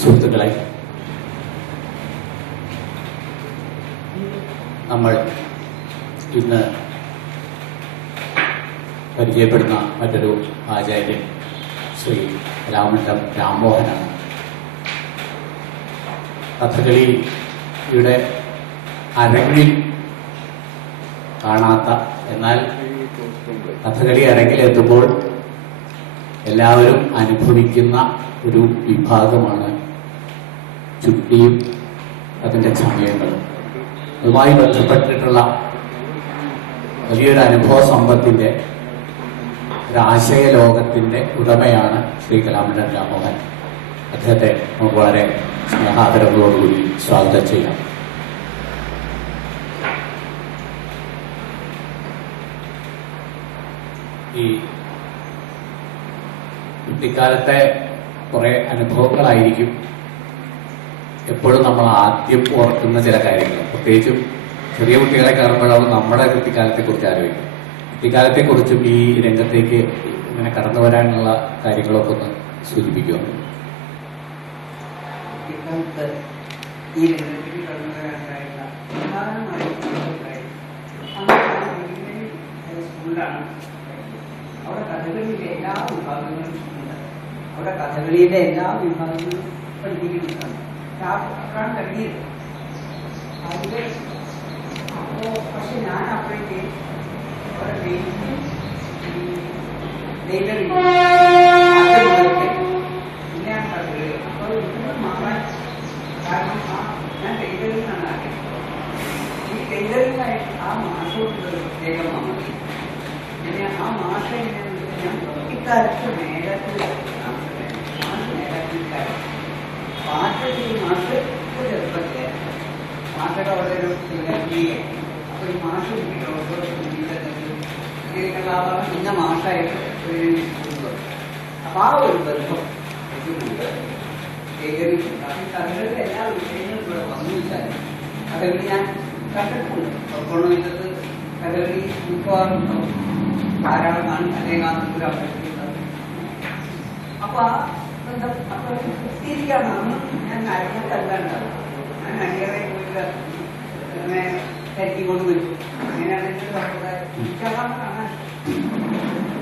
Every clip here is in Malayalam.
സുഹൃത്തുക്കളെ, നമ്മൾ ഇന്ന് പരിചയപ്പെടുന്ന മറ്റൊരു ആചാര്യൻ ശ്രീ രാമണ്ഡം രാംമോഹനാണ്. കഥകളിയുടെ അരങ്ങിൽ കാണാത്ത, എന്നാൽ കഥകളി അരങ്ങിലെത്തുമ്പോൾ എല്ലാവരും അനുഭവിക്കുന്ന ഒരു വിഭാഗമാണ് ചുട്ടിയും അതിൻ്റെ സമയങ്ങളും. അതുമായി ബന്ധപ്പെട്ടിട്ടുള്ള വലിയൊരു അനുഭവ സമ്പത്തിൻ്റെ ഒരാശയ ലോകത്തിൻ്റെ ഉടമയാണ് ശ്രീ കലാമണ്ഡലം രാംമോഹൻ. അദ്ദേഹത്തെ നമുക്ക് വളരെ സ്നേഹാദരങ്ങളോടുകൂടി സ്വാഗതം ചെയ്യാം. ഈ കുട്ടിക്കാലത്തെ കുറേ അനുഭവങ്ങളായിരിക്കും എപ്പോഴും നമ്മൾ ആദ്യം ഓർക്കുന്ന ചില കാര്യങ്ങൾ. പ്രത്യേകിച്ചും ചെറിയ കുട്ടികളെ കാണുമ്പോഴാണ് നമ്മുടെ കുട്ടിക്കാലത്തെക്കുറിച്ച് ആലോചിക്കും. കുട്ടിക്കാലത്തെക്കുറിച്ചും ഈ രംഗത്തേക്ക് ഇങ്ങനെ കടന്നു വരാനുള്ള കാര്യങ്ങളൊക്കെ ഒന്ന് സൂചിപ്പിക്കുക. കുട്ടിക്കാലത്ത് ഈ രംഗത്തേക്ക് കടന്നു വരാനായിട്ടുള്ള സ്കൂളിലാണ്. അവിടെ കഥകളിയിലെ എല്ലാ വിഭാഗങ്ങളും ഉണ്ട്. അവിടെ കഥകളിയിലെ എല്ലാ വിഭാഗങ്ങളും പഠിപ്പിക്കുന്നുണ്ടാണ്. അപ്പോഴാണ് കഴിഞ്ഞത് അതില്. അപ്പോൾ പക്ഷെ ഞാൻ അപ്പോഴേക്ക് അവിടെ പിന്നെയാണ് കഥകളി. അപ്പോൾ ഇതൊന്നും മാറാൻ കാരണം ഞാൻ ടൈലറിൽ നിന്നാണ് ആഗ്രഹം. ഈ ടൈലറിനായിട്ട് ആ മാഷോട്ടുള്ളൊരു പ്രത്യേകം മമ്മി. പിന്നെ ആ മാഷ എങ്ങനെയാണെന്ന് ഞാൻ ഇക്കാലത്ത് മേലത്തിൽ മാഷ് മേലത്തിൽക്കാരൻ പാട്ടൊക്കെ ഈ മാഷ് ചെറുപ്പത്തിലെ മാഷൊക്കെ അവിടെ ഒരു അപ്പൊ ഈ മാഷ് ഇങ്ങനെയൊക്കെയുള്ള ഇന്ന മാഷായിട്ട് അപ്പൊ ആ ഒരു ബന്ധം വെച്ചുകൊണ്ട് കഥകളിലെ എല്ലാ വിഷയങ്ങളും ഇവിടെ വന്നില്ലാലും കഥകളി ഞാൻ കണ്ടിട്ടുണ്ട്. കൊണ്ടുവന്നത് കഥകളി മിക്കവാറും ധാരാളം അനേകാന്തപുരം അവതരിപ്പിക്കുന്നത്. അപ്പൊ ആ ബന്ധം അപ്പൊ തിരിക്കാണ്. അന്ന് ഞാൻ അറിഞ്ഞതല്ലാണ്ടാവും. ഞാൻ അനിയറെ പോയിട്ട് അങ്ങനെ കരുത്തിക്കൊണ്ട് വരും. അങ്ങനെയാണ് എന്റെ സമ്പ്രദായം. എനിക്കതാണ് കാണാൻ.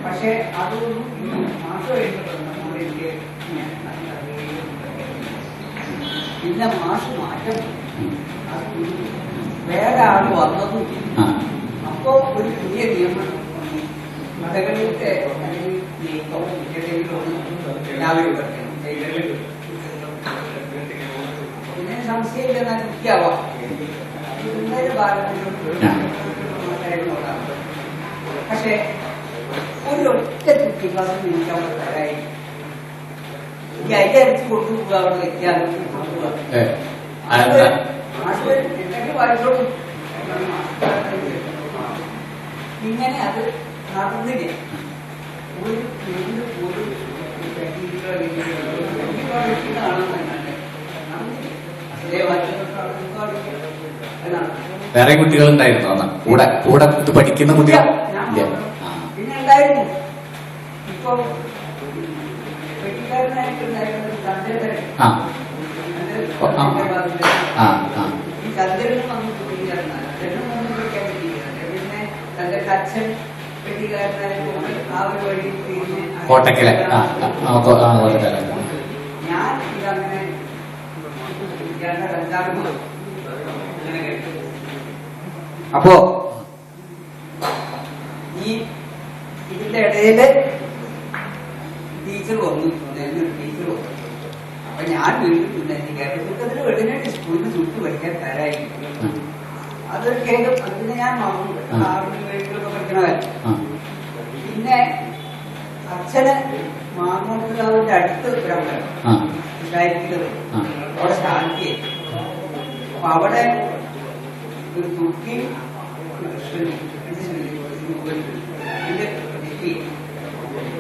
പക്ഷെ അതൊന്നും ഈ മാഷമായിട്ട് ബന്ധമോടെ എനിക്ക് പിന്നെ മാഷ് മാറ്റം വേറെ ആൾ വന്നതും അപ്പോ ഒരു പുതിയ നിയമം കഥകളിലത്തെ അല്ലെങ്കിൽ നീക്കവും എല്ലാവരും പഠിക്കണം. പിന്നെ സംശയമില്ല കുട്ടിയാവാം. പക്ഷെ ഒരു ഒറ്റ കുട്ടി ക്ലാസ് നീക്കാൻ തരായി ഈ അരിച്ച് കൊണ്ടുപോകുക അവിടെ വെക്കാനും ഇങ്ങനെ അത് നടന്നില്ല. ഒരു വേറെ കുട്ടികളുണ്ടായിരുന്നു അന്ന് കൂടെ കൂടെ ഇത് പഠിക്കുന്ന കുട്ടികൾ പിന്നെ ഉണ്ടായിരുന്നു. ഇപ്പൊ വെട്ടിക്കാരനായിട്ടുണ്ടായിരുന്നത് ചന്ദ്രധരൻ. ഈ ചന്ദ്രനും വന്ന് കുട്ടിക്കാരനാണ്. ചന്ദ്രനും വന്ന് പഠിക്കാൻ പറ്റിയില്ല. പിന്നെ തന്റെ അച്ഛൻ വെട്ടിക്കാരനായതുകൊണ്ട് ആ ഒരു വഴി കോട്ടക്കലെ ഞാൻ ഇതങ്ങനെ രണ്ടാമത് അങ്ങനെ കേട്ടു. അപ്പോ ഈ ഇതിന്റെ ഇടയില് ടീച്ചർ വന്നു. ടീച്ചർ വന്നു. അപ്പൊ ഞാൻ വീട്ടിൽ കേരളത്തിൽ വെളിനായിട്ട് സ്കൂളിൽ ചുട്ടു പഠിക്കാൻ തരായിരുന്നു. അത് കേൾക്കും. അതിന് ഞാൻ മറന്നു. വീട്ടിലൊക്കെ പഠിക്കണമായിരുന്നു. പിന്നെ അച്ഛന് മാമൂലാവിന്റെ അടുത്ത് അവിടെ സ്റ്റാർട്ട് ചെയ്തു. അപ്പൊ അവിടെ ഒരു കുട്ടിയും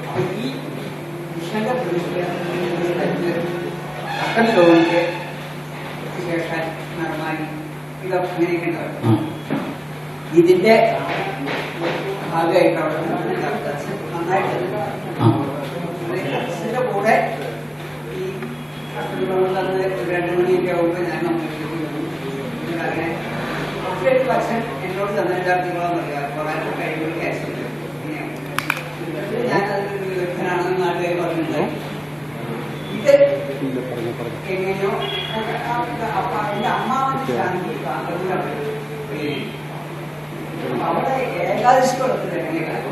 അപ്പൊ ഈ കൃഷ്ണന്റെ അക്കൻ ലോണിന്റെ ശേഷം നടമാനി ഇതൊക്കെ ഇങ്ങനെയൊക്കെ ഉണ്ടാവും. ഇതിന്റെ ഭാഗമായിട്ട് അവിടെ നന്നായിട്ട് അച്ഛന്റെ കൂടെ ഈ എങ്ങനെയോ അപ്പൊ അതിന്റെ അമ്മാവന്റെ ശാന്തി അവിടെ ഏകാദശി വളർത്തത് എങ്ങനെയാണ്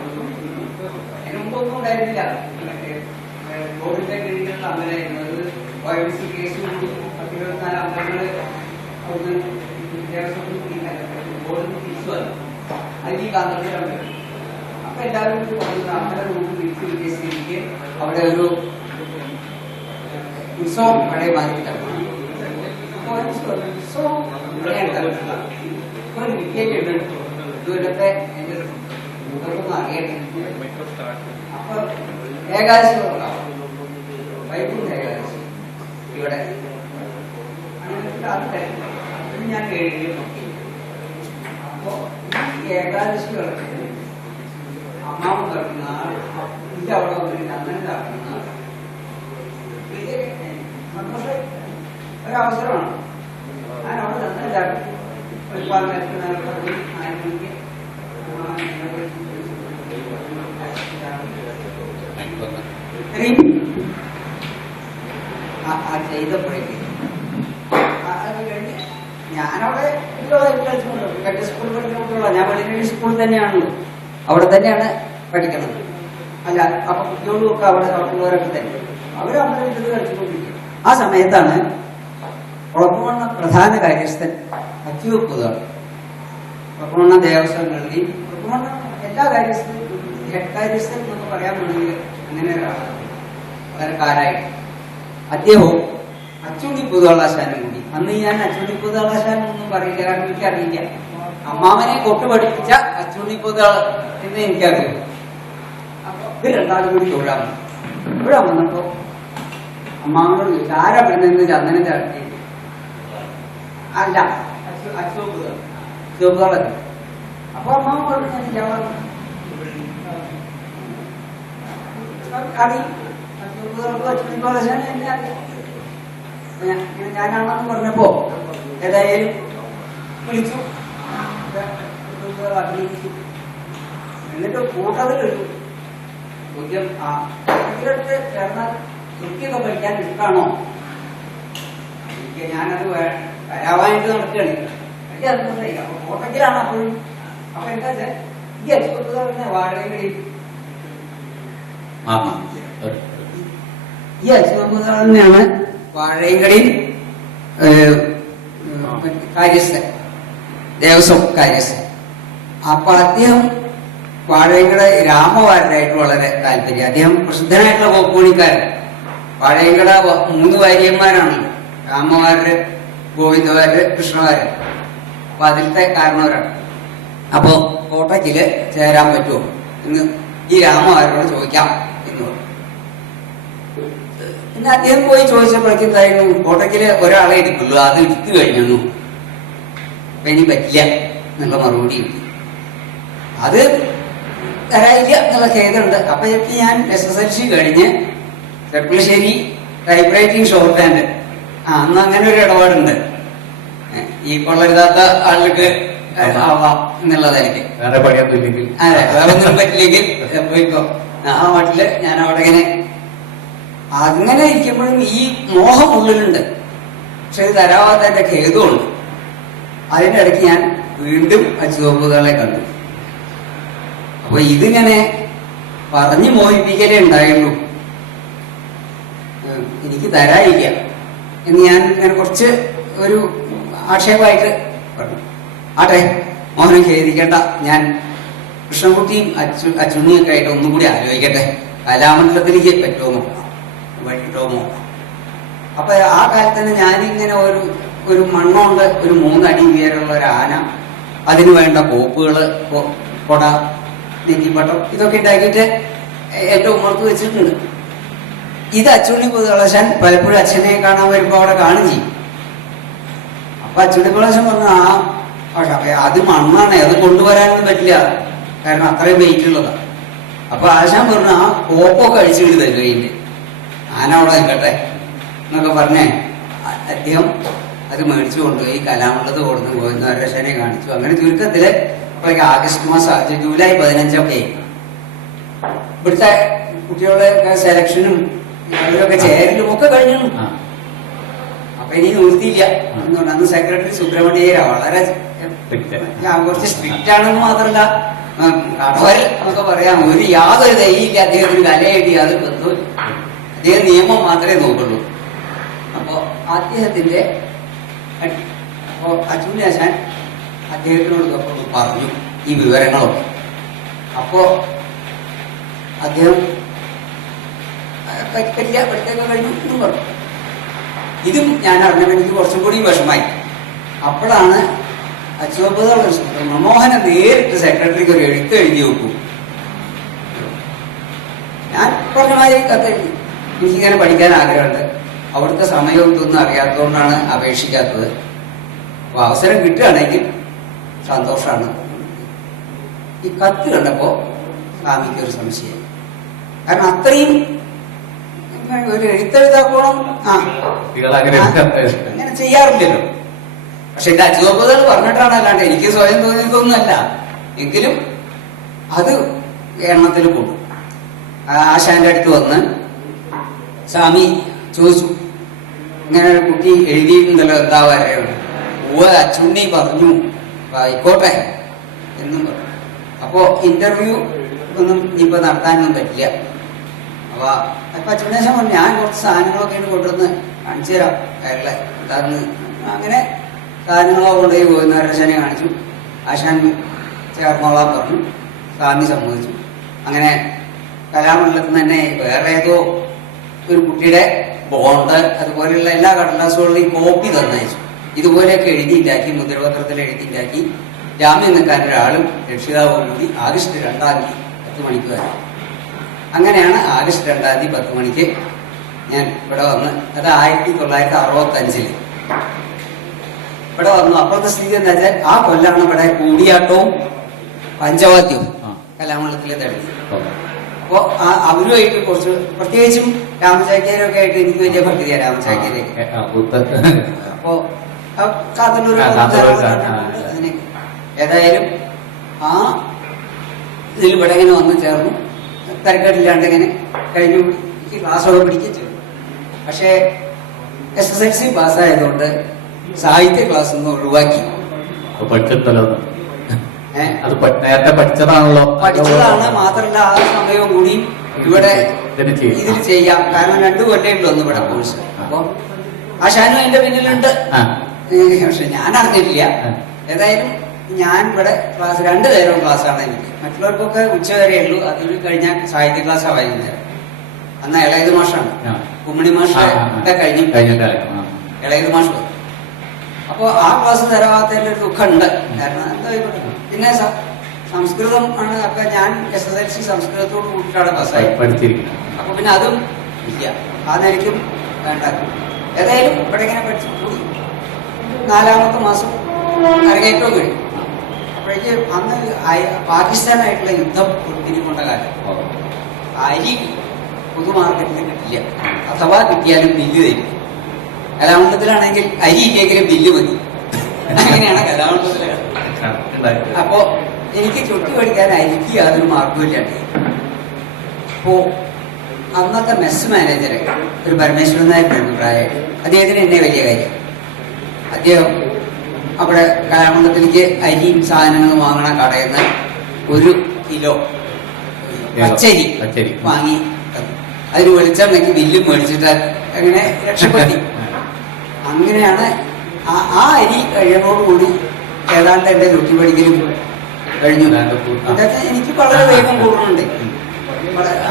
അതിന് മുമ്പൊന്നും ഉണ്ടായിരുന്നില്ല. ബോർഡിന്റെ കീഴിലുള്ള അമ്പലമായിരുന്നത് OMC കേസ് 10-24 അമ്പലങ്ങള് അവിടുന്ന് ദേവസ്വം ബോർഡിന് തിരിച്ചു വന്നു. അതിൽ ഈ കാന്തപുരം അപ്പൊ എല്ലാവരും അമ്പലം നമുക്ക് തിരിച്ചു കിട്ടിയ സ്ഥിതിക്ക് അവിടെ ഒരു ഉത്സവം പഴയ മാതിരിട്ടാണ്. ഉത്സവം ഒരു വിദ്യയൊക്കെ എടുത്തു ഇതുവരത്തെ എന്റെ മുഖത്തൊന്നും അറിയട്ടെ. അപ്പൊ ഏകാദശി ഉണ്ടാവും, വൈകുണ്ഠ ഏകാദശി ഇവിടെ അത് ഞാൻ കേൾക്കുകയും നോക്കി. അപ്പോ ഈ ഏകാദശി കളത്തിൽ അമ്മാവൻ കളിക്കുന്ന ഇത് അവിടെ വന്നിട്ട് അങ്ങനെ കളിക്കുന്ന ഒരവസരമാണ്. ഞാൻ അവിടെ തന്നെ ഒരുപാട് ചെയ്തപ്പോഴേക്ക് അത് കഴിഞ്ഞ് ഞാനവിടെ കളിച്ചുകൊണ്ട് സ്കൂളിൽ പഠിക്കുന്ന കുട്ടികളാണ്. ഞാൻ വെളിനടി സ്കൂളിൽ തന്നെയാണല്ലോ, അവിടെ തന്നെയാണ് പഠിക്കുന്നത്. അല്ല അപ്പൊ കുട്ടികളും ഒക്കെ അവിടെ ഉള്ളവരൊക്കെ തന്നെ അവരവിടെ ഇത് കളിച്ചുകൊണ്ടിരിക്കും. ആ സമയത്താണ് കുളപ്പുമണ്ണ പ്രധാന കാര്യസ്ഥൻ അച്ചുവെപ്പുതാണ്. കുളപ്പുമണ്ണ ദേവസ്വങ്ങളിൽ കുളപ്പുമണ്ണ എല്ലാ കാര്യസ്ഥനും കാര്യസ്ഥൻ എന്നൊക്കെ പറയാൻ വേണമെങ്കിൽ അങ്ങനെ ഒരാളാണ് വളരെ കാലായിട്ട്. അദ്ദേഹവും അച്ചുണ്ണി പുതുവള്ളാശാനും കൂടി. അന്ന് ഞാൻ അച്ചുണ്ണി പുതുവള്ളാശാനും ഒന്നും പറയില്ല, കാരണം എനിക്കറിയില്ല. അമ്മാവനെ കൊട്ടു പഠിപ്പിച്ച അച്ചുണ്ണി പുതുവള എന്ന് എനിക്കറിയാം. അപ്പൊ ഇവർ രണ്ടാളും കൂടി തൊഴാൻ വന്നപ്പോ അമ്മാവനോട് ചോദിച്ചു, ആരാ പെണ്ണെന്ന് ചന്ദനം ചാട്ടി? അല്ല അച്ചുവെപ്പുകളൊക്കെ. അപ്പൊ അമ്മാവൻ പറഞ്ഞു ഞാനാണെന്ന് പറഞ്ഞപ്പോ ഏതായാലും വിളിച്ചു, അഭിനയിച്ചു. എന്നിട്ട് കൂട്ടത്തിലെടുത്തു ചോദ്യം, ഇതിലൊക്കെ ചേർന്നാൽ വൃത്തിയൊക്കെ പഠിക്കാൻ ഇഷ്ടമാണോ? ഞാനത് വരാവാനായിട്ട് നടക്കുകയാണ്. എനിക്ക് അത് മനസ്സിലായി. അപ്പൊ കോട്ടക്കിലാണ് അപ്പോഴും. അപ്പൊ എന്താ വെച്ചാൽ ഈ അച്ചുവെപ്പുകാരനെ വാഴകളി ഈ അച്ചുവെപ്പുകാരനെയാണ് വാഴയും കാര്യസ്ഥൻ, ദേവസ്വം കാര്യസ്ഥൻ. അപ്പൊ അദ്ദേഹം വാഴയങ്കട രാമവാരനായിട്ട് വളരെ താല്പര്യം. അദ്ദേഹം പ്രസിദ്ധനായിട്ടുള്ള പോപ്പുണിക്കാരൻ. വാഴയങ്കട 3 വാര്യന്മാരാണല്ലോ, രാമവാരര്, ഗോവിന്ദവാരര്, കൃഷ്ണവാരൻ. അപ്പൊ അതിലത്തെ കാരണവരാണ്. അപ്പോ കോട്ടക്കില് ചേരാൻ പറ്റുമോ എന്ന് ഈ രാമവാരനോട് ചോദിക്കാം എന്ന് പറഞ്ഞു. പിന്നെ അദ്ദേഹം പോയി ചോദിച്ചപ്പോഴേക്കും എന്തായിരുന്നു, കോട്ടക്കില് ഒരാളെ എടുക്കുള്ളൂ, അത് എടുത്തു കഴിഞ്ഞു, അപ്പൊ ഇനി പറ്റില്ല എന്നുള്ള മറുപടി കിട്ടി. അത് തരായില്ല എന്നുള്ള ഖേദമുണ്ട്. അപ്പൊ ഞാൻ SSLC കഴിഞ്ഞ് Cherpulassery type writing short hand, അന്ന് അങ്ങനെ ഒരു ഇടപാടുണ്ട്. ഈ കൊള്ളരുതാത്ത ആളുകൾക്ക് ആവാം എന്നുള്ളതായിരിക്കും. വേറെ പണിയൊന്നുമില്ലെങ്കിൽ, അതെ, വേറെ ഒന്നും പറ്റില്ലെങ്കിൽ പോയിക്കോ. ആ മട്ടില് ഞാൻ അവിടെ ഇങ്ങനെ അങ്ങനെ ഇരിക്കുമ്പോഴും ഈ മോഹം ഉള്ളിലുണ്ട്. പക്ഷെ ഇത് തരാവാത്തതിന്റെ ഖേദമുണ്ട്. അതിന്റെ ഇടയ്ക്ക് ഞാൻ വീണ്ടും അച്ചുവെപ്പുകളെ കണ്ടു. അപ്പൊ ഇതിങ്ങനെ പറഞ്ഞു മോഹിപ്പിക്കലേ ഉണ്ടായുള്ളൂ, എനിക്ക് തരായില്ല എന്ന് ഞാൻ ഇങ്ങനെ കുറച്ച് ഒരു ആക്ഷേപമായിട്ട് പറഞ്ഞു. ആട്ടെ, മോഹനം ഖേദിക്കേണ്ട, ഞാൻ കൃഷ്ണൻകുട്ടിയും അച്ചുണ്ണിയൊക്കെ ആയിട്ട് ഒന്നും കൂടി ആലോചിക്കട്ടെ, കലാമണ്ഡലത്തിലേക്ക് പറ്റുമോ നോക്കാം, വഴിട്ടോ നോക്കാം. അപ്പൊ ആ കാലത്ത് തന്നെ ഞാനിങ്ങനെ ഒരു മണ്ണുണ്ട്, ഒരു 3 അടി ഉയരമുള്ള ഒരു ആന, അതിന് വേണ്ട കോപ്പുകള്, കൊട, നെറ്റിപ്പട്ടം, ഇതൊക്കെ ഉണ്ടാക്കിയിട്ട് എന്റെ ഉമ്മർത്ത് വെച്ചിട്ടുണ്ട്. ഇത് അച്ചുണ്ണി പുതുവളശാൻ പലപ്പോഴും അച്ഛനെ കാണാൻ വരുമ്പോ അവിടെ കാണും ചെയ്യും. അപ്പൊ അച്ചുണ്ണി പുതുവളശാൻ പറഞ്ഞു, പക്ഷെ അത് മണ്ണാണ്, അത് കൊണ്ടുവരാനൊന്നും പറ്റില്ല, കാരണം അത്രയും വെയിറ്റ് ഉള്ളതാണ്. അപ്പൊ ആശാൻ പറഞ്ഞു, ആ കോപ്പൊക്കെ അഴിച്ചിട്ട് തരുകയില്ലേ, ഞാനവിടെ നിൽക്കട്ടെ എന്നൊക്കെ പറഞ്ഞേ അദ്ദേഹം അത് മേടിച്ചു കൊണ്ടുപോയി കലാമുള്ളത് കൊടുത്ത് ഗോവിന്ദാരശനെ കാണിച്ചു. അങ്ങനെ ചുരുക്കത്തില് ആഗസ്റ്റ് മാസം ജൂലൈ 15 ഇവിടുത്തെ കുട്ടികളുടെ സെലക്ഷനും അവരൊക്കെ ചേരലും ഒക്കെ കഴിഞ്ഞു. ആ. അപ്പൊ ഇനി നിർത്തിയില്ല എന്നുകൊണ്ട് അന്ന് സെക്രട്ടറി സുബ്രഹ്മണ്യര വളരെ കുറച്ച് സ്ട്രിക്റ്റ് ആണെന്ന് മാത്രമല്ല കടവൽ എന്നൊക്കെ പറയാം. യാതൊരു ദയയില്ല അദ്ദേഹത്തിന് കലയായിട്ട് യാതൊരു ബന്ധവും. അദ്ദേഹം നിയമം മാത്രമേ നോക്കുള്ളൂ. അപ്പോ അദ്ദേഹത്തിന്റെ അപ്പോ അച്യുതാശാൻ അദ്ദേഹത്തിനോട് പറഞ്ഞു ഈ വിവരങ്ങളൊക്കെ. അപ്പോ അദ്ദേഹം പറ്റില്ല, പഠിത്തമൊക്കെ കഴിഞ്ഞു എന്നും പറഞ്ഞു. ഇതും ഞാൻ അറിഞ്ഞപ്പോൾ എനിക്ക് കുറച്ചും കൂടി വിഷമായി. അപ്പോഴാണ് അച്യുതോപതോളം മൻമോഹനെ നേരിട്ട് സെക്രട്ടറിക്ക് ഒരു എഴുത്ത് എഴുതി വെക്കും. ഞാൻ പറഞ്ഞ മാതിരി കത്തെഴുതി. എനിക്കിങ്ങനെ പഠിക്കാൻ ആഗ്രഹമുണ്ട്, അവിടുത്തെ സമയവും ഇതൊന്നും അറിയാത്തതുകൊണ്ടാണ് അപേക്ഷിക്കാത്തത്. അപ്പൊ അവസരം കിട്ടുകയാണെങ്കിൽ സന്തോഷമാണ്. ഈ കത്ത് കണ്ടപ്പോ സ്വാമിക്ക് ഒരു സംശയം. കാരണം അത്രയും ഒരു എഴുത്തെഴുതാക്കോളം അങ്ങനെ ചെയ്യാറില്ലല്ലോ. പക്ഷെ എന്റെ അച്യുതോപതകൾ പറഞ്ഞിട്ടാണ്, അല്ലാണ്ട് എനിക്ക് സ്വയം തോന്നിയതൊന്നുമല്ല. എങ്കിലും അത് എണ്ണത്തിൽ കൊണ്ടു. ആശാന്റെ അടുത്ത് വന്ന് സ്വാമി ചോദിച്ചു, ഇങ്ങനെ ഒരു കുട്ടി എഴുതിയിട്ടുണ്ടല്ലോ, എന്താ പറയുക? അച്ചുണ്ണി പറഞ്ഞു ആയിക്കോട്ടെ എന്നും പറഞ്ഞു. അപ്പോ ഇന്റർവ്യൂ ഒന്നും ഇനിയിപ്പോ നടത്താനൊന്നും പറ്റില്ല. അപ്പൊ അച്ചുണ്ണേശൻ പറഞ്ഞു, ഞാൻ കുറച്ച് സാധനങ്ങളൊക്കെയാണ് കൊണ്ടുവന്ന് കാണിച്ചു തരാം അയാളെ എന്താന്ന്. അങ്ങനെ സാധനങ്ങളൊക്കെ കൊണ്ടുപോയി ഗോവിന്ദാശാനെ കാണിച്ചു. ആശാൻ ചേർന്നോളാൻ പറഞ്ഞു. സ്വാമി സമ്മതിച്ചു. അങ്ങനെ കലാമണ്ഡലത്തിൽ നിന്ന് തന്നെ വേറെ ഏതോ ഒരു കുട്ടിയുടെ ബോണ്ട് അതുപോലെയുള്ള എല്ലാ കടലാസുകളുടെയും കോപ്പി തന്നയച്ചു. ഇതുപോലെയൊക്കെ എഴുതിയിട്ടാക്കി, മുദ്രപത്രത്തിൽ എഴുതിയിട്ടാക്കി ജാമ്യം നിൽക്കാൻ ഒരാളും രക്ഷിതാവും കൂടി ആഗസ്റ്റ് 2 10 മണിക്ക് വരാം. അങ്ങനെയാണ് ആഗസ്റ്റ് 2 10 മണിക്ക് ഞാൻ ഇവിടെ വന്ന്. അത് 1965 ഇവിടെ വന്നു. അപ്പോഴത്തെ സ്ഥിതി എന്താ വെച്ചാൽ ആ കൊല്ലാണ് ഇവിടെ കൂടിയാട്ടവും പഞ്ചവാദ്യവും കലാമണ്ഡലത്തിലെ തടഞ്ഞു. അപ്പോ അവരുമായിട്ട് കുറച്ച്, പ്രത്യേകിച്ചും രാമചാക്യാരൊക്കെ ആയിട്ട് എനിക്ക് വലിയ ഭക്തിയാണ് രാമചാക്യാരൊക്കെ. അപ്പോ കാതല്ലൂർ ഏതായാലും ആ ഇതിൽ ഇവിടെ ഇങ്ങനെ വന്ന് ചേർന്നു. തരക്കേടില്ലാണ്ട് ഇങ്ങനെ കഴിഞ്ഞു. എനിക്ക് ക്ലാസ്സോടെ പിടിക്കുകയും ചെയ്തു. പക്ഷേ SSLC പാസ്സായതുകൊണ്ട് സാഹിത്യ ക്ലാസ് ഒന്ന് ഒഴിവാക്കി. അത് നേരത്തെ പഠിച്ചതാണല്ലോ. പഠിച്ചതാണ്. മാത്രമല്ല ആ സമയവും കൂടി ഇവിടെ ഇതിൽ ചെയ്യാം. കാരണം 2 കൊല്ലമേ ഉള്ളൂ ഇവിടെ കോഴ്സ്. അപ്പൊ ആശാനും എന്റെ പിന്നിലുണ്ട്. പക്ഷെ ഞാൻ അറിഞ്ഞിട്ടില്ല. ഏതായാലും ഞാൻ ഇവിടെ ക്ലാസ് 2 നേരവും ക്ലാസ്സാണ് എനിക്ക്. മറ്റുള്ളവർക്കൊക്കെ ഉച്ചവരെ ഉള്ളൂ. അതിൽ കഴിഞ്ഞാൽ സാഹിത്യ ക്ലാസ് വൈകുന്നേരം. അന്ന് ഇളയത് മാഷാണ്, കുമ്മണി മാഷ് കഴിഞ്ഞു ഇളയത് മാഷ്. അപ്പോ ആ ക്ലാസ് തരാത്തതിന്റെ ഒരു ദുഃഖമുണ്ട്. കാരണം എന്തായിക്കോട്ടെ. പിന്നെ സംസ്കൃതം ആണ്. അപ്പൊ ഞാൻ SSLC സംസ്കൃതത്തോട് കൂട്ടിയിട്ടാണ് പാസ്സായി പഠിച്ചിരിക്കുന്നത്. അപ്പൊ പിന്നെ അതും ഇല്ല, ആ നിലയ്ക്കും വേണ്ട. ഏതായാലും ഇവിടെ ഇങ്ങനെ പഠിച്ചു കൂടി 4ാമത്തെ മാസം അരങ്ങേറ്റവും കഴിഞ്ഞു. അപ്പോഴേക്ക് അന്ന് പാകിസ്ഥാനായിട്ടുള്ള യുദ്ധം തിരികൊണ്ട കാലം. അരി പൊതുമാർക്കറ്റിൽ കിട്ടില്ല, അഥവാ കിട്ടിയാലും ബില്ല് തരും. കലാമണ്ഡലത്തിലാണെങ്കിൽ അരി ഇല്ലെങ്കിലും ബില്ല് മതി. അങ്ങനെയാണ് കലാമണ്ഡലത്തിലെ. അപ്പോ എനിക്ക് ചുട്ടി പഠിക്കാൻ അരിക്ക് യാതൊരു മാർഗമില്ലാണ്ട്. അപ്പോ അന്നത്തെ മെസ് മാനേജർ ഒരു പരമേശ്വരൻ നായകനായിരുന്നു പ്രായം. അദ്ദേഹത്തിന് എന്നെ വലിയ കാര്യം. അദ്ദേഹം അവിടെ കലാമണ്ഡലത്തിലേക്ക് അരിയും സാധനങ്ങളും വാങ്ങണ കടയിൽ നിന്ന് 1 കിലോ പച്ചരി വാങ്ങി അതിന് വെളിച്ചെണ്ണയ്ക്ക് ബില്ലും മേടിച്ചിട്ട് അങ്ങനെ രക്ഷപ്പെടുത്തി. അങ്ങനെയാണ് ആ അരി കഴിയുന്നതോടുകൂടി ഏതാണ്ട് എന്റെ ചുറ്റി പഠിക്കലും കഴിഞ്ഞു. ഇതൊക്കെ എനിക്ക് വളരെ വേഗം കൂടുന്നുണ്ട്.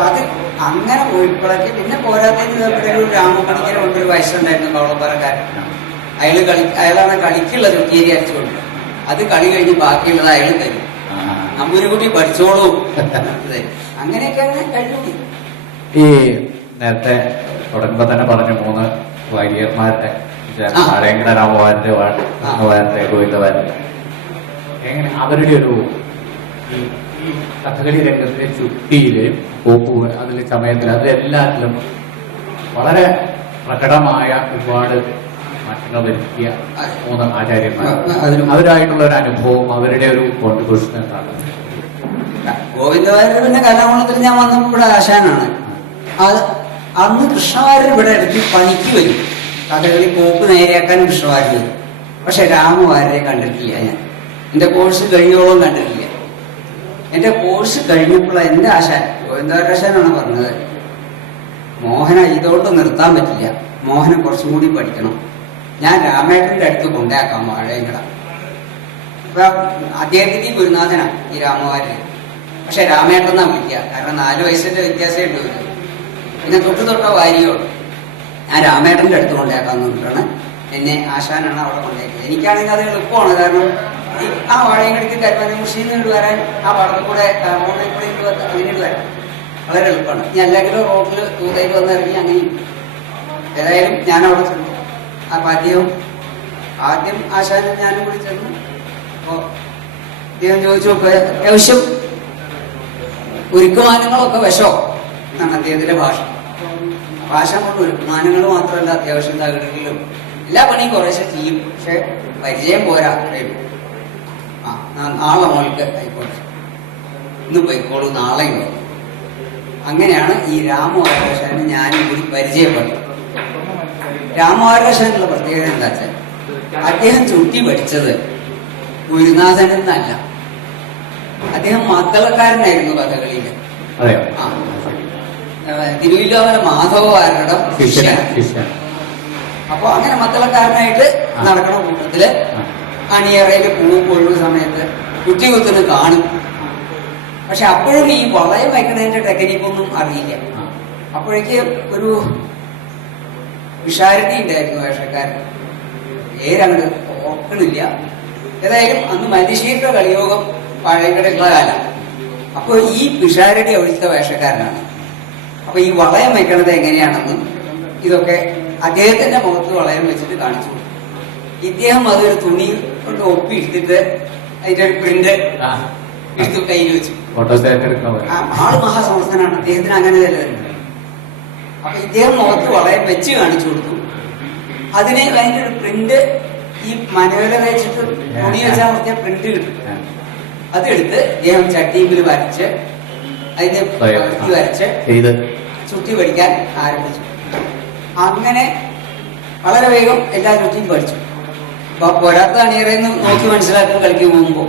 അത് അങ്ങനെ പോയപ്പോഴൊക്കെ പിന്നെ പോരാത്തതിന് ഒരു രാമപണിക്കര കൊണ്ടൊരു വയസ്സുണ്ടായിരുന്നു, കവളപ്പാറക്കാരൻ. അയാളാണ് കളിക്കുള്ള ചുറ്റിയേരി അരച്ചുകൊണ്ട്. അത് കളി കഴിഞ്ഞ് ബാക്കിയുള്ളത് അയാൾ തരും. നമ്പൂരിക്കുട്ടി പഠിച്ചോളൂ തരും. അങ്ങനെയൊക്കെ കഴിഞ്ഞു. ഈ നേരത്തെ തുടങ്ങുമ്പോ തന്നെ പറഞ്ഞു 3 വാര്യന്മാരുടെ നാരായണ രാമവാരന്റെ ഗോവിന്ദവാരന്റെ എങ്ങനെ അവരുടെ ഒരു ഈ കഥകളി രംഗത്തിലെ ചുട്ടിയില് കോപ്പു അതിൽ ചമയത്തിൽ അതിലെല്ലാത്തിലും വളരെ പ്രകടമായ ഒരുപാട് മാറ്റങ്ങൾ വരുത്തിയ 3 ആചാര്യന്മാർ. അവരായിട്ടുള്ള ഒരു അനുഭവം, അവരുടെ ഒരു കോൺട്രിബ്യൂഷൻ എന്താണ്? ഗോവിന്ദവാര്യർ പിന്നെ കലാമണ്ഡലത്തിൽ ഞാൻ വന്നപ്പോൾ ഇവിടെ ആശാനാണ്. അന്ന് കൃഷ്ണവാര്യർ ഇവിടെ ഇടയ്ക്ക് പണിക്ക് വരും, കഥകളി കോപ്പ് നേരെയാക്കാൻ കൃഷ്ണവാര്യർ വരും. പക്ഷെ രാമവാര്യരെ കണ്ടിട്ടില്ല ഞാൻ. എന്റെ കോഴ്സ് കഴിഞ്ഞോളം കണ്ടിട്ടില്ല. എന്റെ കോഴ്സ് കഴിഞ്ഞപ്പോൾ എന്റെ ആശാൻ ഗോവിന്ദാശാനാണ് പറഞ്ഞത്, മോഹന ഇതോട്ട് നിർത്താൻ പറ്റില്ല, മോഹന കുറച്ചും കൂടി പഠിക്കണം, ഞാൻ രാമേട്ടന്റെ അടുത്ത് കൊണ്ടാക്കാം വാഴയങ്കട. അപ്പൊ അദ്ദേഹത്തിന്റെ ഗുരുനാഥനാണ് ഈ രാമവാര്യർ. പക്ഷെ രാമേട്ടെന്നാ വിളിക്കുക, കാരണം 4 വയസ്സിന്റെ വ്യത്യാസമേ ഉള്ളൂ. പിന്നെ തൊട്ട് വാരിയോട് ഞാൻ രാമേട്ടന്റെ അടുത്ത് കൊണ്ടാക്കാന്ന് പറഞ്ഞിട്ടാണ് എന്നെ ആശാനാണ് അവിടെ കൊണ്ടേക്കുന്നത്. എനിക്കാണെങ്കിൽ അത് എളുപ്പമാണ്, കാരണം ആ വാഴയങ്കടിക്ക് കരുവാനമുഷിയിൽ നിന്ന് വരാൻ ആ വടക്ക് കൂടെ റോഡിൽ കൂടെ അങ്ങനെ വരാൻ വളരെ എളുപ്പമാണ്. ഇനി അല്ലെങ്കിലും റോഡിൽ തൂതയിൽ വന്നിറങ്ങി അങ്ങനെയും. ഏതായാലും ഞാൻ അവിടെ ചെന്നു. അപ്പൊ ആദ്യം ആശാനും ഞാനും കൂടി ചെന്നു. അപ്പോ അദ്ദേഹം ചോദിച്ചു, അത്യാവശ്യം ഒരുക്കുമാനങ്ങളൊക്കെ വിഷോ എന്നാണ് അദ്ദേഹത്തിന്റെ ഭാഷ കൊണ്ട് ഒരുക്കുമാനങ്ങൾ മാത്രമല്ല, അത്യാവശ്യം തകടിലും എല്ലാ പണിയും കുറേശ്ശെ ചെയ്യും. പക്ഷെ പരിചയം പോരാ. നാളെ മോൾക്ക് ആയിക്കോട്ടെ, ഇന്ന് പോയിക്കോളൂ, നാളെ ഉള്ളൂ. അങ്ങനെയാണ് ഈ രാമവാരകൃഷ്ണന് ഞാനും കൂടി പരിചയപ്പെട്ടത്. രാമവാരകൃഷ്ണനുള്ള പ്രത്യേകത എന്താ വെച്ചാൽ, അദ്ദേഹം ചുട്ടി പഠിച്ചത് ഗുരുനാഥനിൽ നിന്നല്ല, അദ്ദേഹം മദ്ദളക്കാരനായിരുന്നു കഥകളിയില്. തിരുവില്ലോമല മാധവവാരുടെ ശിഷ്യനാണ്. അപ്പൊ അങ്ങനെ മദ്ദളക്കാരനായിട്ട് നടക്കണ കൂട്ടത്തില് അണിയറയിൽ പൂവും കൊള്ളുന്ന സമയത്ത് കുത്തികുത്തിന് കാണും. പക്ഷെ അപ്പോഴും ഈ വളയം വയ്ക്കുന്നതിന്റെ ടെക്നിക്കൊന്നും അറിയില്ല. അപ്പോഴേക്ക് ഒരു വിഷാരടി ഉണ്ടായിരുന്നു വേഷക്കാരൻ, പേരങ്ങട് ഓർക്കണില്ല. ഏതായാലും അന്ന് മനുഷ്യരുടെ കളിയോഗം പഴയകടയുള്ള കാലം. അപ്പൊ ഈ വിഷാരടി അവിടുത്തെ വേഷക്കാരനാണ്. അപ്പൊ ഈ വളയം വയ്ക്കണത് എങ്ങനെയാണെന്നും ഇതൊക്കെ അദ്ദേഹത്തിന്റെ മുഖത്ത് വളയം വെച്ചിട്ട് കാണിച്ചു. ഇദ്ദേഹം അതൊരു തുണി കൊണ്ട് ഒപ്പിയെടുത്തിട്ട് അതിന്റെ ഒരു പ്രിന്റ് എടുത്ത് കയ്യിൽ വെച്ചു. ആള് മഹാസമർത്ഥനാണ്, അദ്ദേഹത്തിന് അങ്ങനെ തന്നെ. അപ്പൊ ഇദ്ദേഹം മുഖത്ത് വളയം വെച്ച് കാണിച്ചു കൊടുത്തു. അതിന് അതിന്റെ ഒരു പ്രിന്റ് ഈ മനോല വെച്ചിട്ട് തുണി വെച്ചാൽ മറിയ പ്രിന്റ് കിട്ടും. അതെടുത്ത് ഇദ്ദേഹം ചട്ടിയിൽ വരച്ച് അതിന്റെ വരച്ച് ചുറ്റി പഠിക്കാൻ ആരംഭിച്ചു. അങ്ങനെ വളരെ വേഗം എല്ലാ ചുറ്റിയും പഠിച്ചു. അപ്പൊ പോരാത്ത അണിയറയെന്ന് നോക്കി മനസ്സിലാക്കി കളിക്ക് പോകുമ്പോ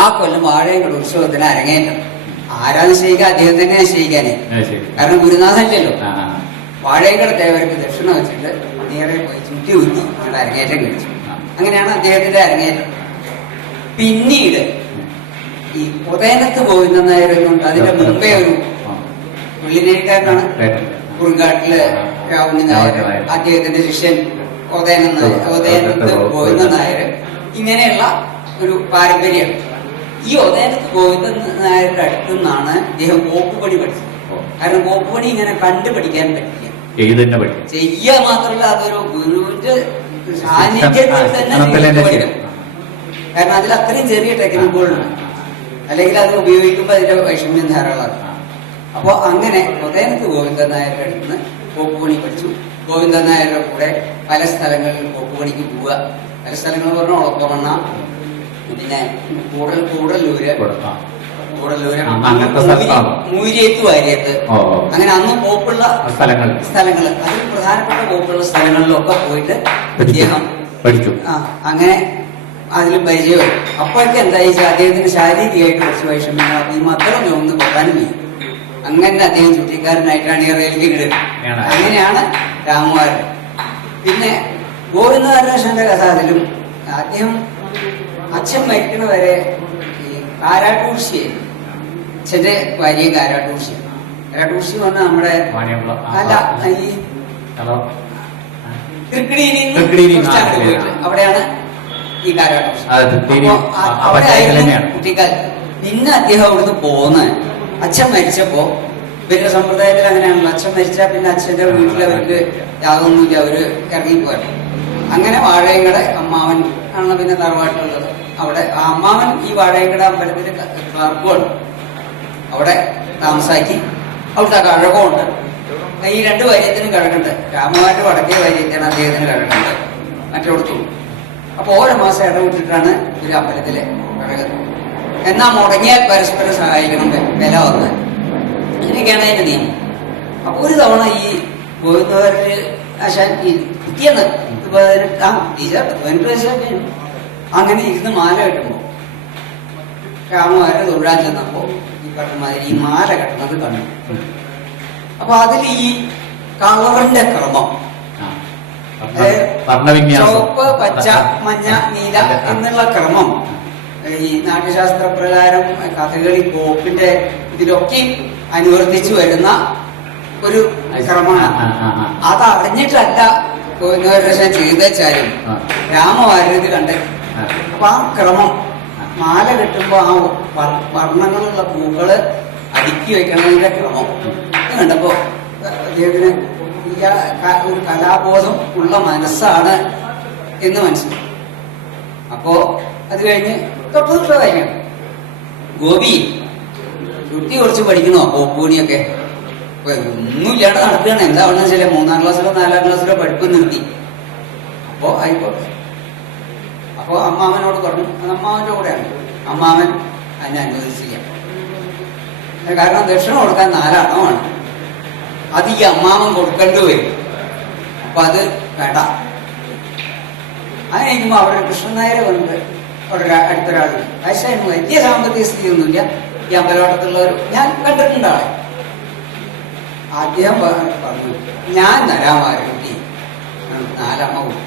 ആ കൊല്ലം വാഴയങ്കട ഉത്സവത്തിന് അരങ്ങേറ്റം. ആരാ നിശ്ചയിക്കുക? അദ്ദേഹം തന്നെ നിശ്ചയിക്കാനേ, കാരണം ഗുരുനാഥനില്ലല്ലോ. വാഴയങ്കട ദേവർക്ക് ദക്ഷിണ വെച്ചിട്ട് അണിയറയിൽ പോയി ചുറ്റി ഊറ്റി ഞങ്ങളുടെ അരങ്ങേറ്റം കഴിച്ചു. അങ്ങനെയാണ് അദ്ദേഹത്തിന്റെ അരങ്ങേറ്റം. പിന്നീട് ഈ ഉദയനത്ത് ഗോവിന്ദൻ നായർ എന്നുണ്ട്. അതിന്റെ മുമ്പേ ഒരു വെള്ളിനേരിക്കാരനാണ്, കുറുങ്കാട്ടില് രാവുണ്ണി നായർ, അദ്ദേഹത്തിന്റെ ശിഷ്യൻ ഉദയനത്ത് ഗോവിന്ദൻ നായർ. ഇങ്ങനെയുള്ള ഒരു പാരമ്പര്യം. ഈ ഉദയനത്ത് ഗോവിന്ദൻ നായരുടെ അടുത്തു നിന്നാണ് ഇദ്ദേഹം കോപ്പുപണി പഠിച്ചത്. കാരണം കോപ്പുപണി ഇങ്ങനെ കണ്ടു പഠിക്കാൻ പറ്റില്ല, ചെയ്യുക മാത്രമല്ല അതൊരു ഗുരുവിന്റെ സാന്നിധ്യത്തിൽ തന്നെ പഠിക്കണം. കാരണം അതിൽ അത്രയും ചെറിയ ടെക്നിക്കുകളാണ്, അല്ലെങ്കിൽ അത് ഉപയോഗിക്കുമ്പോൾ അതിന്റെ വൈഷമ്യം ധാരാളമാണ്. അപ്പൊ അങ്ങനെ ഉദയനത്ത് ഗോവിന്ദൻ നായരുടെ അടുത്ത് നിന്ന് കോപ്പുപണി പഠിച്ചു. ഗോവിന്ദൻ നായരുടെ കൂടെ പല സ്ഥലങ്ങളിൽ കോപ്പുപണിക്ക് പോവുക. പല സ്ഥലങ്ങൾ പറഞ്ഞാൽ ഒളപ്പമണ്ണ, പിന്നെ കൂടല്ലൂര്, മൂരിയത്ത്, വാര്യത്ത്, അങ്ങനെ അന്ന് കോപ്പുള്ള സ്ഥലങ്ങൾ, അതിൽ പ്രധാനപ്പെട്ട കോപ്പുള്ള സ്ഥലങ്ങളിലൊക്കെ പോയിട്ട് അദ്ദേഹം പഠിച്ചു. അങ്ങനെ അതിലും പരിചയമായി. അപ്പോഴൊക്കെ എന്താ വെച്ചാൽ അദ്ദേഹത്തിന് ശാരീരികമായിട്ട് കുറച്ച് വൈഷമ്യങ്ങൾ. അപ്പൊ ഈ മദ്ദളം ഒന്ന് കൊട്ടാനും ചെയ്യും. അങ്ങനെ അദ്ദേഹം ചുറ്റിക്കാരനായിട്ടാണ് അണിയറയിലേക്ക് ഇടുക. അങ്ങനെയാണ് രാമവാരൻ. പിന്നെ ഗോവിന്ദനാരായണന്റെ കഥ അതിലും അദ്ദേഹം അച്ഛൻ മരിക്കണ വരെ ഈ കാരാട്ടൂർശിയായിരുന്നു. അച്ഛന്റെ ഭാര്യ കാരാട്ടൂർശി. കാരാട്ടൂർശി പറഞ്ഞാൽ നമ്മുടെ അല്ല ഈ പോയിട്ട് അവിടെയാണ് ഈ കാരാട്ടൂർശി. അവിടെ ആയിരുന്നു കുട്ടിക്കാലത്ത്. പിന്നെ അദ്ദേഹം അവിടുന്ന് പോന്ന് അച്ഛൻ മരിച്ചപ്പോ ഇവരുടെ സമ്പ്രദായത്തിൽ അങ്ങനെയാണല്ലോ, അച്ഛൻ മരിച്ചാൽ പിന്നെ അച്ഛന്റെ വീട്ടിൽ അവർക്ക് യാതൊന്നുമില്ല, അവര് ഇറങ്ങിപ്പോരണം. അങ്ങനെ വാഴയങ്കട അമ്മാവൻ ആണ് പിന്നെ തറവാട്ടുള്ളത്. അവിടെ ആ അമ്മാവൻ ഈ വാഴയങ്കട അമ്പലത്തിന്റെ ക്ലർക്കുമാണ്. അവിടെ താമസാക്കി. അവിടുത്തെ കഴകമുണ്ട്. ഈ 2 വാര്യത്തിനും കഴകുണ്ട്. രാമവാരുടെ വടക്കേ വാര്യത്താണ് അദ്ദേഹത്തിന് കഴകുണ്ട്, മറ്റോടത്തും. അപ്പൊ ഓരോ മാസം ഇടവിട്ടിട്ടാണ് ഒരു അമ്പലത്തിലെ കഴകം. എന്നാ മുടങ്ങിയാൽ പരസ്പരം സഹായിക്കണം, വില വന്ന്. അങ്ങനെയൊക്കെയാണ് അതിന്റെ നിയമം. അപ്പൊ ഒരു തവണ ഈ ഗോവിന്ദവാര്യര് ആശാൻ പിറ്റേന്ന് 18 വയസ്സൊക്കെ അങ്ങനെ ഇരുന്ന് മാല കെട്ടുമ്പോ രാമവാര്യർ തൊഴാൻ ചെന്നപ്പോ ഈ പറഞ്ഞമാതിരി ഈ മാല കെട്ടുന്നത് കണ്ടു. അപ്പൊ അതിൽ ഈ കളറിന്റെ ക്രമം, ചുവപ്പ്, പച്ച, മഞ്ഞ, നീല എന്നുള്ള ക്രമം ഈ നാട്യശാസ്ത്ര പ്രകാരം കഥകളി കോപ്പിന്റെ ഇതിലൊക്കെ അനുവർത്തിച്ചു വരുന്ന ഒരു ക്രമമാണ്. അത് അറിഞ്ഞിട്ടല്ല ഗോവിന്ദവാര്യർ ചെയ്തേച്ചാലും രാമവാര്യർ കണ്ട്. അപ്പൊ ആ ക്രമം മാല കെട്ടുമ്പോ ആ വർണ്ണങ്ങളുള്ള പൂക്കള് അടുക്കി വെക്കണതിന്റെ ക്രമം കണ്ടപ്പോ അദ്ദേഹത്തിന് ഒരു കലാബോധം ഉള്ള മനസ്സാണ് എന്ന് മനസ്സിലായി. അപ്പോ അത് കഴിഞ്ഞ് തൊട്ടുള്ള കാര്യമാണ് ഗോപി ചുട്ടി കുറച്ച് പഠിക്കണോ കോപ്പൂണിയൊക്കെ ഒന്നുമില്ലാണ്ട് നടക്കുകയാണ്. എന്താണെന്ന് വെച്ചാൽ 3ാം ക്ലാസ്സിലോ 4ാം ക്ലാസ്സിലോ പഠിപ്പ് നിർത്തി. അപ്പോ ആയിക്കോട്ടെ. അപ്പോ അമ്മാവനോട് പറഞ്ഞു, അത് അമ്മാവന്റെ കൂടെയാണ്. അമ്മാവൻ അതിനെ അനുവദിച്ചില്ല. കാരണം ദക്ഷിണ കൊടുക്കാൻ 4 അണമാണ്. അത് ഈ അമ്മാവൻ കൊടുക്കേണ്ടി വരും. അപ്പൊ അത് വേണ്ട. അങ്ങനെ ഇരിക്കുമ്പോ അവിടെ കൃഷ്ണൻ നായരെ വന്നിട്ട് അവിടെ അടുത്തൊരാളുണ്ട്. വയസ്സായിരുന്നു, വലിയ സാമ്പത്തിക സ്ഥിതിയൊന്നുമില്ല. ഈ അമ്പലവട്ടത്തുള്ളവർ ഞാൻ കണ്ടിട്ടുണ്ട് ആളെ. അദ്ദേഹം പറഞ്ഞു, ഞാൻ തരാമാരുട്ടി 4 അമ്മ കൊടുത്തു.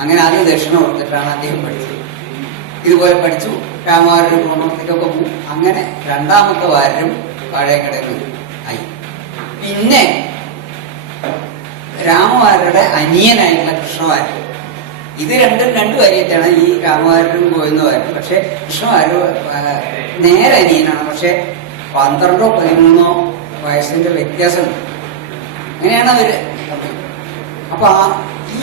അങ്ങനെ അത് ദക്ഷിണ കൊടുത്തിട്ടാണ് അദ്ദേഹം പഠിച്ചത്. ഇതുപോലെ പഠിച്ചു. രാമവാര്യർ കുടുംബത്തിലൊക്കെ പോകും. അങ്ങനെ 2ാമത്തെ വാര്യരും പഴയക്കടയിൽ ആയി. പിന്നെ രാമവാര്യരുടെ അനിയനായിട്ടുള്ള കൃഷ്ണവാര്യർ, ഇത് രണ്ടും 2 വാര്യത്താണ് ഈ രാമവാര്യരും ഗോവിന്ദവാര്യരും. പക്ഷെ കൃഷ്ണവാര്യർ നേരെ അനിയനാണ്. പക്ഷെ 12 or 13 വയസ്സിന്റെ വ്യത്യാസമുണ്ട്. അങ്ങനെയാണ് അവര്. അപ്പൊ ഈ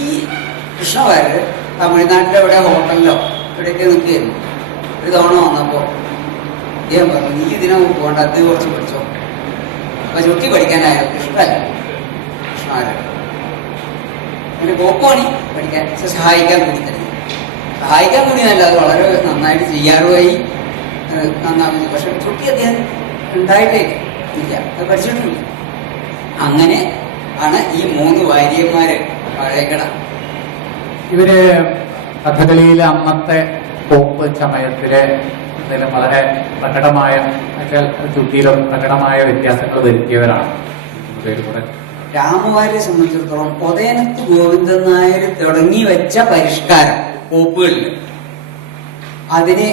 കൃഷ്ണവാര്യർ തമിഴ്നാട്ടിലെ എവിടെ ഹോട്ടലിലോ ഇവിടെയൊക്കെ നിൽക്കുകയായിരുന്നു. ഒരു തവണ വന്നപ്പോ അദ്ദേഹം പറഞ്ഞു, നീ ഇതിനെ പോകണ്ട, അത് കുറച്ച് പഠിച്ചോ. അപ്പൊ ചുറ്റി പഠിക്കാനായാലും ഇഷ്ടമല്ല കൃഷ്ണവാര്യർ. അങ്ങനെ കോപ്പുപണി പഠിക്കാൻ സഹായിക്കാൻ കൂടി തന്നെ. സഹായിക്കാൻ കൂടി നല്ല, അത് വളരെ നന്നായിട്ട് ചെയ്യാറുമായി നന്നാവുന്നു. പക്ഷെ ചുറ്റി അദ്ദേഹം ഉണ്ടായിട്ടേ ഇല്ല, അത് പഠിച്ചിട്ടില്ല. അങ്ങനെ ആണ് ഈ 3 വാര്യന്മാര് പഴയകട. ഇവര് കഥകളിയിലെ അന്നത്തെ പോപ്പ് ചമയത്തിലെ എന്തെങ്കിലും വളരെ പ്രകടമായ ചുട്ടിയിലും പ്രകടമായ വ്യത്യാസങ്ങൾ വരുത്തിയവരാണ്. രാമവാര്യരെ സംബന്ധിച്ചിടത്തോളം ഉദയനത്ത് ഗോവിന്ദൻ നായർ തുടങ്ങി വെച്ച പരിഷ്കാരം പോപ്പുകളിൽ അതിനെ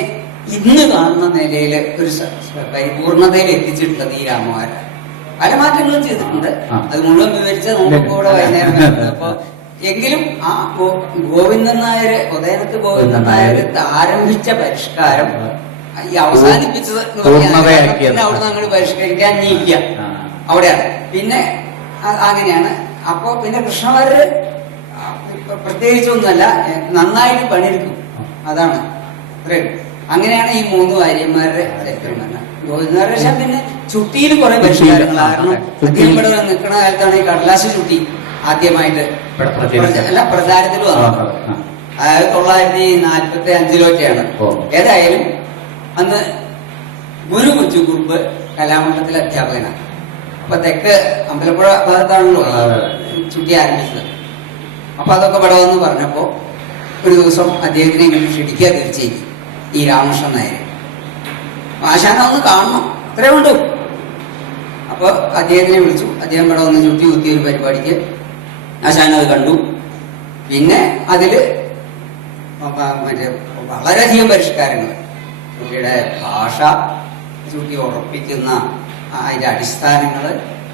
ഇന്ന് കാണുന്ന നിലയിൽ ഒരു പരിപൂർണതയിൽ എത്തിച്ചിട്ടുള്ളത് ഈ രാമവാര്യർ. പല മാറ്റങ്ങളും ചെയ്തിട്ടുണ്ട്. അത് മുഴുവൻ വിവരിച്ച നമുക്ക് ഇവിടെ വൈകുന്നേരം. അപ്പൊ എങ്കിലും ആ ഗോവിന്ദൻ നായർ, ഉദയനത്ത് ഗോവിന്ദൻ നായർ ആരംഭിച്ച പരിഷ്കാരം ഈ അവസാനിപ്പിച്ചത് അവിടെ ഞങ്ങൾ പരിഷ്കരിക്കാൻ നീക്കുക അവിടെയാണ്. പിന്നെ അങ്ങനെയാണ്. അപ്പോ പിന്നെ കൃഷ്ണവാര്യർ പ്രത്യേകിച്ചൊന്നുമല്ല, നന്നായിട്ട് പണിയെടുക്കും. അതാണ് അത്രയും. അങ്ങനെയാണ് ഈ 3 വാര്യന്മാരുടെ ചരിത്രം പറഞ്ഞത്. ഗോവിന്ദവാര്യർ പിന്നെ ചുട്ടിയിൽ കുറെ പരിഷ്കാരങ്ങൾ. കാരണം അദ്ദേഹം ഇവിടെ നിൽക്കുന്ന കാലത്താണ് ഈ കടലാസ് ചുട്ടി ആദ്യമായിട്ട് പ്രചാരത്തിൽ വന്നത്. 1945-ലൊക്കെയാണ്. ഏതായാലും അന്ന് ഗുരു കൊച്ചുകുറുപ്പ് കലാമണ്ഡലത്തിലെ അധ്യാപകനാണ്. അപ്പൊ തെക്ക് അമ്പലപ്പുഴ ഭാഗത്താണല്ലോ ചുറ്റി ആരംഭിച്ചത്. അപ്പൊ അതൊക്കെ ഇവിടെ വന്ന് പറഞ്ഞപ്പോ ഒരു ദിവസം അദ്ദേഹത്തിനെ ഇങ്ങനെ ക്ഷണിക്കുക തീർച്ചയായും ഈ രാമകൃഷ്ണൻ നായർ. ആശാന ഒന്ന് കാണണം, അത്രേ ഉണ്ടു. അപ്പൊ അദ്ദേഹത്തിനെ വിളിച്ചു. അദ്ദേഹം ഇവിടെ വന്ന് ചുറ്റി കുത്തിയ ഒരു പരിപാടിക്ക് ആശാന അത് കണ്ടു. പിന്നെ അതില് മറ്റേ വളരെയധികം പരിഷ്കാരങ്ങൾ, ചുട്ടിയുടെ ഭാഷ, ചുട്ടി ഉറപ്പിക്കുന്ന അതിന്റെ അടിസ്ഥാനങ്ങൾ,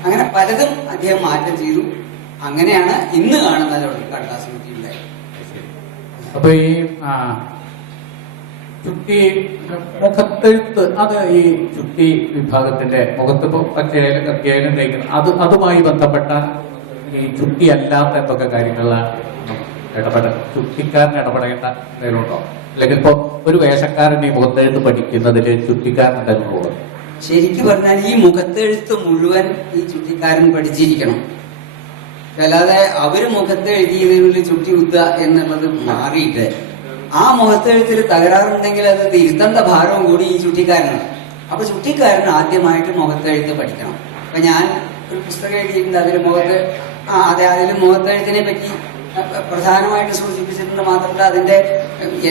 അങ്ങനെ പലതും അദ്ദേഹം മാറ്റം ചെയ്തു. അങ്ങനെയാണ് ഇന്ന് കാണുന്ന കടലാസ് ചുട്ടി ഉണ്ടായത്. അപ്പൊ ഈ ചുട്ടി മുഖത്തെഴുത്ത്, അത് ഈ ചുട്ടി വിഭാഗത്തിന്റെ മുഖത്ത് പച്ചയായാലും കത്തിയായാലും തേക്കുന്നത്, അതുമായി ബന്ധപ്പെട്ട ഈ ചുട്ടി അല്ലാത്ത എന്തൊക്കെ കാര്യങ്ങളിലാണ് ചുട്ടിക്കാരൻ ഇടപെടേണ്ട എന്തെങ്കിലുണ്ടോ? അല്ലെങ്കിൽ ഇപ്പൊ ഒരു വേഷക്കാരൻ ഈ മുഖത്തെഴുത്ത് പഠിക്കുന്നതിൽ ചുട്ടിക്കാരൻ എന്തെങ്കിലും കൂടും? ശരിക്കും പറഞ്ഞാൽ ഈ മുഖത്തെഴുത്ത് മുഴുവൻ ഈ ചുട്ടിക്കാരൻ പഠിച്ചിരിക്കണം. അല്ലാതെ അവര് മുഖത്തെഴുതിയതിനുള്ളിൽ ചുട്ടി കുത്തുക എന്നുള്ളത് മാറിയിട്ട് ആ മുഖത്തെഴുത്തിൽ തകരാറുണ്ടെങ്കിൽ അത് തിരുത്തേണ്ട ഭാരവും കൂടി ഈ ചുട്ടിക്കാരനാണ്. അപ്പൊ ചുട്ടിക്കാരൻ ആദ്യമായിട്ട് മുഖത്തെഴുത്ത് പഠിക്കണം. അപ്പൊ ഞാൻ ഒരു പുസ്തകം എഴുതിയിട്ടുണ്ട്. അതിൽ മുഖത്ത് അതെ, അതിൽ മുഖത്തെഴുത്തിനെ പറ്റി പ്രധാനമായിട്ട് സൂചിപ്പിച്ചിട്ടുണ്ട്. മാത്രമല്ല അതിന്റെ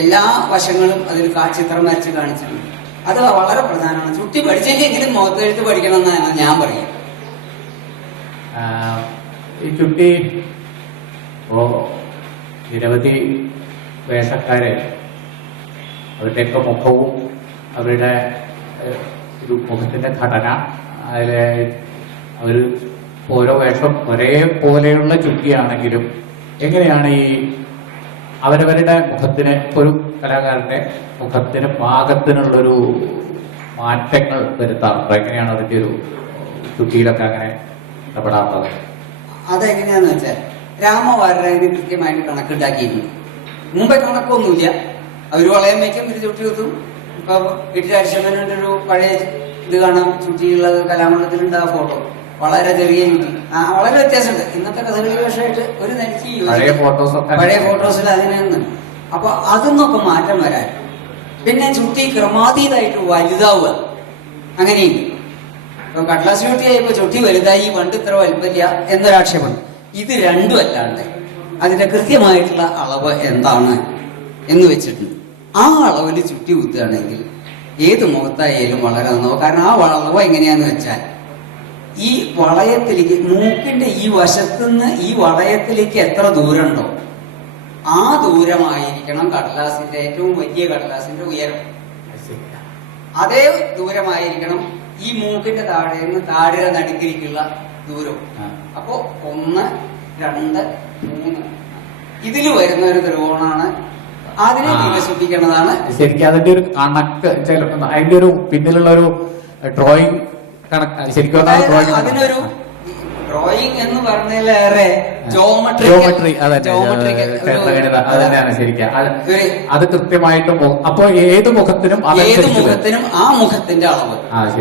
എല്ലാ വശങ്ങളും അതിൽ ചിത്രം വരച്ച് കാണിച്ചിട്ടുണ്ട്. അത് വളരെ പ്രധാനമാണ്. ചുട്ടി പഠിച്ചില്ലെങ്കിലും മുഖത്തെഴുത്ത് പഠിക്കണം എന്നാണ് ഞാൻ പറയുക. ഈ ചുട്ടി ഇപ്പോ നിരവധി വേഷക്കാരെ അവരുടെയൊക്കെ മുഖവും അവരുടെ ഒരു മുഖത്തിന്റെ ഘടന, അതിലെ അവർ ഓരോ വേഷം ഒരേപോലെയുള്ള ചുട്ടിയാണെങ്കിലും എങ്ങനെയാണ് ഈ അവരവരുടെ മുഖത്തിന്, ഒരു കലാകാരന്റെ മുഖത്തിന് പാകത്തിനുള്ളൊരു മാറ്റങ്ങൾ വരുത്താറുണ്ടോ? എങ്ങനെയാണ് അതിന്റെ ഒരു ചുട്ടിയിലൊക്കെ അങ്ങനെ ഇടപെടാത്തത്? അതെങ്ങനെയാന്ന് വെച്ചാൽ രാമവാരന് കൃത്യമായിട്ട് കണക്കുണ്ടാക്കിയിട്ടുണ്ട്. മുമ്പേ കണക്കൊന്നുമില്ല. അവര് വളയം വയ്ക്കും, ഇത് ചുട്ടി കുത്തും. ഇപ്പൊ വീട്ടിൽ അരിശമനുണ്ട് ഒരു പഴയ ഇത് കാണാം, ചുട്ടിയുള്ളത് കലാമണ്ഡലത്തിലുണ്ട്. ആ ഫോട്ടോ വളരെ ചെറിയ ചുട്ടി, വളരെ വ്യത്യാസമുണ്ട്. ഇന്നത്തെ കഥകളി വേഷമായിട്ട് ഒരു നിലയ്ക്ക് പഴയ ഫോട്ടോസിൽ അതിനൊന്നും. അപ്പൊ അതിന്നൊക്കെ മാറ്റം വരാൻ, പിന്നെ ചുട്ടി ക്രമാതീതമായിട്ട് വലുതാവുക, അങ്ങനെയുണ്ട്. ഇപ്പൊ കടലാസ് ചുട്ടിയായപ്പോ ചുട്ടി വലുതായി, പണ്ട് ഇത്ര വലുപ്പമില്ല എന്നൊരാക്ഷേപം. ഇത് രണ്ടും അല്ലാണ്ട് അതിന്റെ കൃത്യമായിട്ടുള്ള അളവ് എന്താണ് എന്ന് വെച്ചിട്ടുണ്ട്. ആ അളവിൽ ചുട്ടി കുത്തുകയാണെങ്കിൽ ഏത് മുഖത്തായാലും വളരെ നന്നാവും. കാരണം ആ അളവ് എങ്ങനെയാന്ന് വെച്ചാൽ ഈ വളയത്തിലേക്ക്, മൂക്കിന്റെ ഈ വശത്തുനിന്ന് ഈ വളയത്തിലേക്ക് എത്ര ദൂരമുണ്ടോ ആ ദൂരമായിരിക്കണം കടലാസിന്റെ, ഏറ്റവും വലിയ കടലാസിന്റെ ഉയരം. അതേ ദൂരമായിരിക്കണം ഈ മൂക്കിന്റെ താഴെ നിന്ന് താഴെ നടുക്കിലേക്കുള്ള ദൂരം. അപ്പോ 1, 2, 3 ഇതില് വരുന്ന ഒരു ത്രികോണാണ്. അതിനെ വികസിപ്പിക്കേണ്ടതാണ്. ശരിക്കും അതിന്റെ ഒരു കണക്ക്, അതിന്റെ ഒരു പിന്നിലുള്ള ഒരു ഡ്രോയിങ് കണക്ക് ശരിക്കും അതിനൊരു ഡ്രോയിങ് എന്ന് പറഞ്ഞതിലേറെ ജോമെട്രി അതന്നെയാണ് ശരിക്കും. അത് കൃത്യമായിട്ടും അപ്പൊ ഏത് മുഖത്തിനും ആ മുഖത്തിന്റെ അളവ്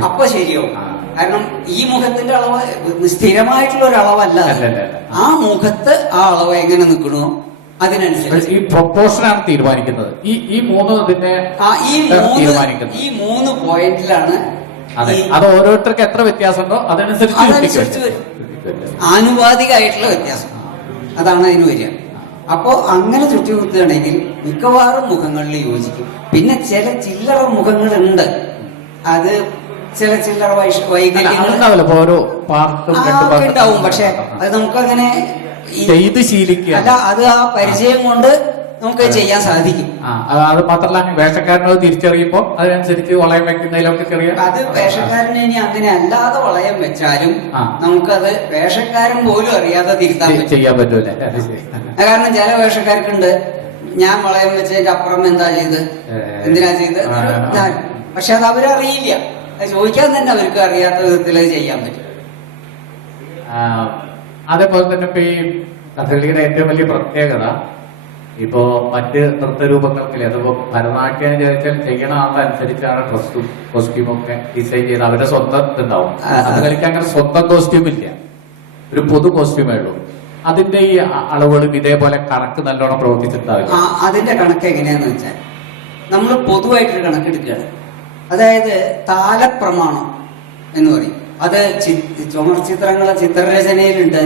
അപ്പൊ ശരിയാവും. കാരണം ഈ മുഖത്തിന്റെ അളവ് സ്ഥിരമായിട്ടുള്ള ഒരു അളവല്ല. ആ മുഖത്ത് ആ അളവ് എങ്ങനെ നിൽക്കണോ അതിനനുസരിച്ച് ഈ പ്രൊപ്പോർഷനാണ് തീരുമാനിക്കുന്നത്. ഈ മൂന്ന് ഇതിന്റെ ഈ 3 പോയിന്റിലാണ്. അതെ, അത് ഓരോരുത്തർക്ക് എത്ര വ്യത്യാസമുണ്ടോ അതനുസരിച്ച് ആനുപാതികമായിട്ടുള്ള വ്യത്യാസം, അതാണ് അതിന് വരിക. അപ്പോ അങ്ങനെ ചുറ്റി കുത്തുകയാണെങ്കിൽ മിക്കവാറും മുഖങ്ങളിൽ യോജിക്കും. പിന്നെ ചില ചില്ലറ മുഖങ്ങളുണ്ട്, അത് ചില ചില്ലറ വൈകല്യങ്ങളുണ്ടാവും. പക്ഷെ അത് നമുക്കങ്ങനെ ചെയ്ത് ശീലിക്കുക അല്ല, അത് ആ പരിചയം കൊണ്ട് നമുക്ക് ചെയ്യാൻ സാധിക്കും. അത് മാത്രമല്ല വേഷക്കാരനത് തിരിച്ചറിയുമ്പോൾ അതിനനുസരിച്ച് വളയം വെക്കുന്നതിലൊക്കെ ചെറിയ അത് വേഷക്കാരനെ ഇനി അങ്ങനെ അല്ലാതെ വളയം വെച്ചാലും നമുക്കത് വേഷക്കാരൻ പോലും അറിയാതെ തിരുത്താൻ ചെയ്യാൻ പറ്റൂല. കാരണം ചില വേഷക്കാർക്കുണ്ട്, ഞാൻ വളയം വെച്ചതിന്റെ അപ്പുറം എന്താ ചെയ്ത്, എന്തിനാ ചെയ്ത്, പക്ഷെ അത് അവരറിയില്ല. അത് ചോദിക്കാൻ തന്നെ അവർക്ക് അറിയാത്ത വിധത്തിൽ അത് ചെയ്യാൻ പറ്റും. അതേപോലെ തന്നെ ഇപ്പൊ ഈ കഥകളിയുടെ ഏറ്റവും വലിയ പ്രത്യേകത, ഇപ്പോ മറ്റ് നൃത്തരൂപങ്ങൾക്കില്ല, അതിപ്പോ ഭരതനാട്യം ചോദിച്ചാൽ ചെയ്യണ ആളനുസരിച്ചാണ് ഡ്രസ്സും കോസ്റ്റ്യൂമും ഒക്കെ ഡിസൈൻ ചെയ്ത് അവരുടെ സ്വന്തം ഇതുണ്ടാവും. കഥകളിക്ക് അങ്ങനെ സ്വന്തം കോസ്റ്റ്യൂം ഇല്ല, ഒരു പൊതു കോസ്റ്റ്യൂമേ ഉള്ളൂ. അതിന്റെ ഈ അളവുകളും ഇതേപോലെ കണക്ക് നല്ലോണം പ്രവർത്തിച്ചിട്ടുണ്ടാവില്ല. അതിന്റെ കണക്ക് എങ്ങനെയാന്ന് വെച്ചാൽ നമ്മൾ പൊതുവായിട്ടൊരു കണക്കെടുക്കുകയാണ്. അതായത് താലപ്രമാണം എന്ന് പറയും. അത് ചുമർ ചിത്രങ്ങളെ ചിത്രരചനയിലുണ്ട്,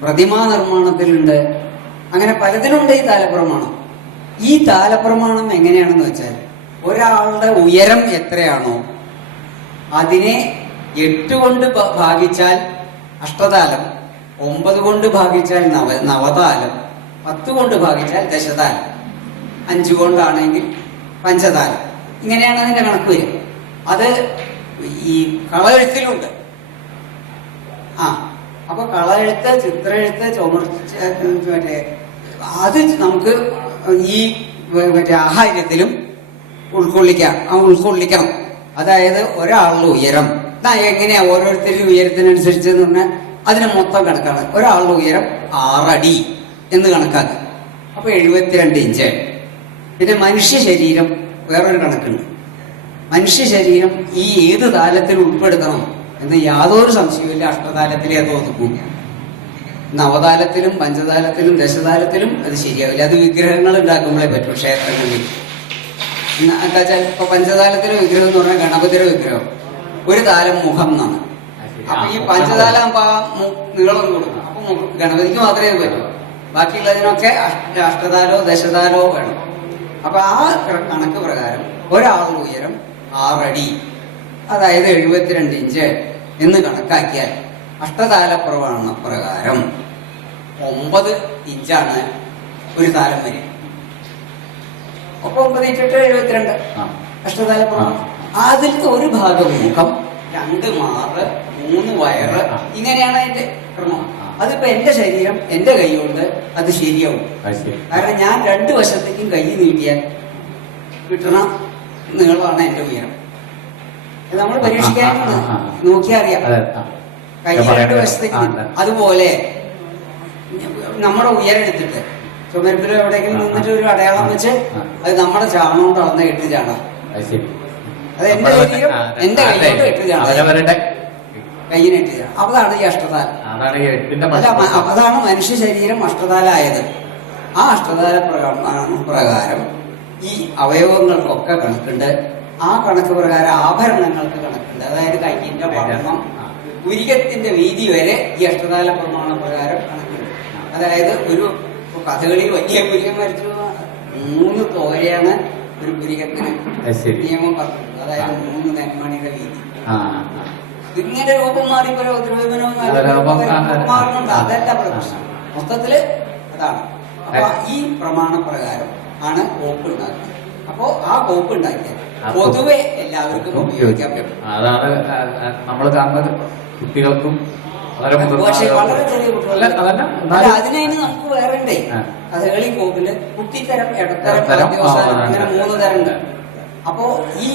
പ്രതിമാ നിർമ്മാണത്തിലുണ്ട്, അങ്ങനെ പലതിലുണ്ട് ഈ താലപ്രമാണം. ഈ താലപ്രമാണം എങ്ങനെയാണെന്ന് വെച്ചാൽ ഒരാളുടെ ഉയരം എത്രയാണോ അതിനെ 8 കൊണ്ട് ഭാഗിച്ചാൽ അഷ്ടതാലം, 9 കൊണ്ട് ഭാഗിച്ചാൽ നവതാലം, 10 കൊണ്ട് ഭാഗിച്ചാൽ ദശതാലം, 5 കൊണ്ടാണെങ്കിൽ പഞ്ചതാലം. ഇങ്ങനെയാണ് അതിന്റെ കണക്ക് വരിക. അത് ഈ കളയെഴുത്തിലുണ്ട്. അപ്പൊ കളയെഴുത്ത്, ചിത്രമെഴുത്ത്, മറ്റേ അത് നമുക്ക് ഈ മറ്റേ ആഹാര്യത്തിലും ഉൾക്കൊള്ളിക്കണം. അതായത് ഒരാളുടെ ഉയരം എങ്ങനെയാ ഓരോരുത്തരുടെ ഉയരത്തിനനുസരിച്ച് എന്ന് പറഞ്ഞാൽ അതിന് മൊത്തം കണക്കാണ്. ഒരാളുടെ ഉയരം 6 അടി എന്ന് കണക്കാക്കി. അപ്പൊ 72 ഇഞ്ച്. പിന്നെ മനുഷ്യ ശരീരം വേറൊരു കണക്കുണ്ട്. മനുഷ്യ ശരീരം ഈ ഏത് താലത്തിൽ ഉൾപ്പെടുത്തണം എന്ന് യാതൊരു സംശയമില്ല. അഷ്ടതാലത്തിലേ അത് ഒതുക്കും. നവതാലത്തിലും പഞ്ചതാലത്തിലും ദശതാലത്തിലും അത് ശരിയാവില്ല. അത് വിഗ്രഹങ്ങൾ ഉണ്ടാക്കുമ്പോഴേ പറ്റും ക്ഷേത്രങ്ങളിൽ. എന്താ വെച്ചാൽ ഇപ്പൊ പഞ്ചതാലത്തിലെ വിഗ്രഹം എന്ന് പറഞ്ഞാൽ ഗണപതിയുടെ വിഗ്രഹം, ഒരു താലം മുഖം എന്നാണ്. അപ്പൊ ഈ പഞ്ചതാല നീളം കൂടും. അപ്പൊ ഗണപതിക്ക് മാത്രമേ പറ്റൂ. ബാക്കിയുള്ളതിനൊക്കെ അഷ്ടതാലോ ദശതാലോ വേണം. അപ്പൊ ആ കണക്ക് പ്രകാരം ഒരാളുടെ ഉയരം 6 അടി, അതായത് 72 ഇഞ്ച് എന്ന് കണക്കാക്കിയാൽ അഷ്ടതാല പ്രകാരം 9 ഇഞ്ചാണ് ഒരു താലം വരെ. അപ്പൊ 9 ഇട്ടിട്ട് 72 അഷ്ടതാല പ്രമാണം. അതിലത്തെ ഒരു ഭാഗം മുഖം, 2 മാറ്, 3 വയറ്, ഇങ്ങനെയാണ് അതിന്റെ ക്രമം. അതിപ്പോ എന്റെ ശരീരം എന്റെ കൈ കൊണ്ട് അത് ശരിയാവും. കാരണം ഞാൻ 2 വശത്തേക്കും കൈ നീട്ടിയാൽ കിട്ടണ നീളമാണ് എന്റെ ഉയരം. നമ്മൾ പരീക്ഷിക്കാൻ നോക്കിയാൽ അറിയാം. കൈ 2 വശത്തേക്ക്. അതുപോലെ നമ്മുടെ ഉയരം എടുത്തിട്ട് ചുമരിപ്പിലോ എവിടെയെങ്കിലും നിന്നിട്ട് ഒരു അടയാളം വെച്ച് അത് നമ്മുടെ ചാണം കൊണ്ട് അളന്ന 8 ചാണം. അത് എന്റെ ശരീരം എന്റെ കൈ കൊണ്ട് 8 ചാണം, കയ്യിന് 8 ചാണം. അതാണ് ഈ അഷ്ടതാല. അതാണ് മനുഷ്യ ശരീരം അഷ്ടതാലായത്. ആ അഷ്ടതാല പ്രകാരം ഈ അവയവങ്ങൾക്കൊക്കെ കണക്കുണ്ട്. ആ കണക്ക് പ്രകാരം ആഭരണങ്ങൾക്ക് കണക്കുണ്ട്. അതായത് കയ്യിന്റെ വണ്ണം, പുരികത്തിന്റെ വീതി വരെ ഈ അഷ്ടതാല പ്രമാണ പ്രകാരം കണക്കുണ്ട്. അതായത് ഒരു കഥകളി വലിയ പുരികം വരച്ചു 3 തോരയാണ് ഒരു പുരികത്തിന് നിയമം പറഞ്ഞിട്ടുണ്ട്. അതായത് 3 നെന്മണിയുടെ വീതി. ഇങ്ങനെ രൂപം മാറി മാറുന്നുണ്ട്. അതല്ല പ്രശ്നം. മൊത്തത്തില് അതാണ്. അപ്പൊ ഈ പ്രമാണ പ്രകാരം ആണ് കോപ്പ് ഉണ്ടാക്കുന്നത്. അപ്പോ ആ കോപ്പ് ഉണ്ടാക്കിയാൽ പൊതുവെ എല്ലാവർക്കും ഉപയോഗിക്കാൻ പറ്റും. അതാണ് നമ്മൾ കാണുന്നത്. കുട്ടികൾക്കും പക്ഷെ വളരെ ചെറിയ കുട്ടികൾ അതിനെ നമുക്ക് വേറെ ഉണ്ടേ. കഥകളി കോപ്പില് കുട്ടിത്തരം, ഇടത്തരം, ആദ്യവസാനം, അങ്ങനെ 3 തരം ഉണ്ട്. അപ്പോ ഈ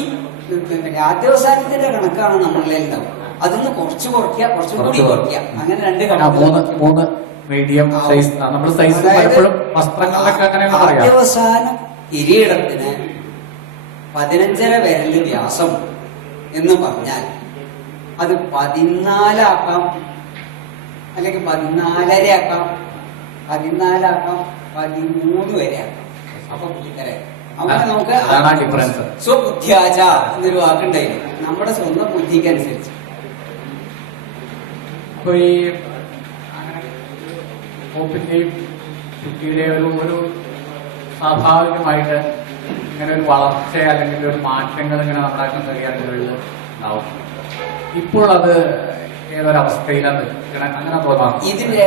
ആദ്യവസാനത്തിന്റെ കണക്കാണ് നമ്മളിൽ ഉണ്ടാവും. അതിന്ന് കുറച്ച് കുറയ്ക്കുക, കുറച്ചും കൂടി കുറയ്ക്കുക, അങ്ങനെ 2 കണക്ക്. മീഡിയം സൈസ് നമ്മൾ സൈസ് ആദ്യവസാന കിരീടത്തിന് 15.5 വിരല് വ്യാസം എന്ന് പറഞ്ഞാൽ അത് 14 ആക്കാം, അല്ലെങ്കിൽ 14.5 ആക്കാം, 14 ആക്കാം, 13 വരെ ആക്കാം. അപ്പൊ കുട്ടിക്കരെ അവിടെ നമുക്ക് സ്വബുദ്ധ്യാച എന്നൊരു വാക്കുണ്ടായിരുന്നു. നമ്മുടെ സ്വന്തം ബുദ്ധിക്ക് അനുസരിച്ച്. അപ്പൊ ഈ കോപ്പിന്റെയും കുട്ടിയുടെയും ഒരു സ്വാഭാവികമായിട്ട് ഇങ്ങനെ ഒരു വളർച്ച അല്ലെങ്കിൽ ഒരു മാറ്റങ്ങൾ ഇങ്ങനെ നമ്മുടെ കറിയാറുകളിൽ ഉണ്ടാവും. ഇപ്പോൾ അത് ഏതൊരവസ്ഥയിലാണ് അങ്ങനെ തോന്നാം. ഇതിന്റെ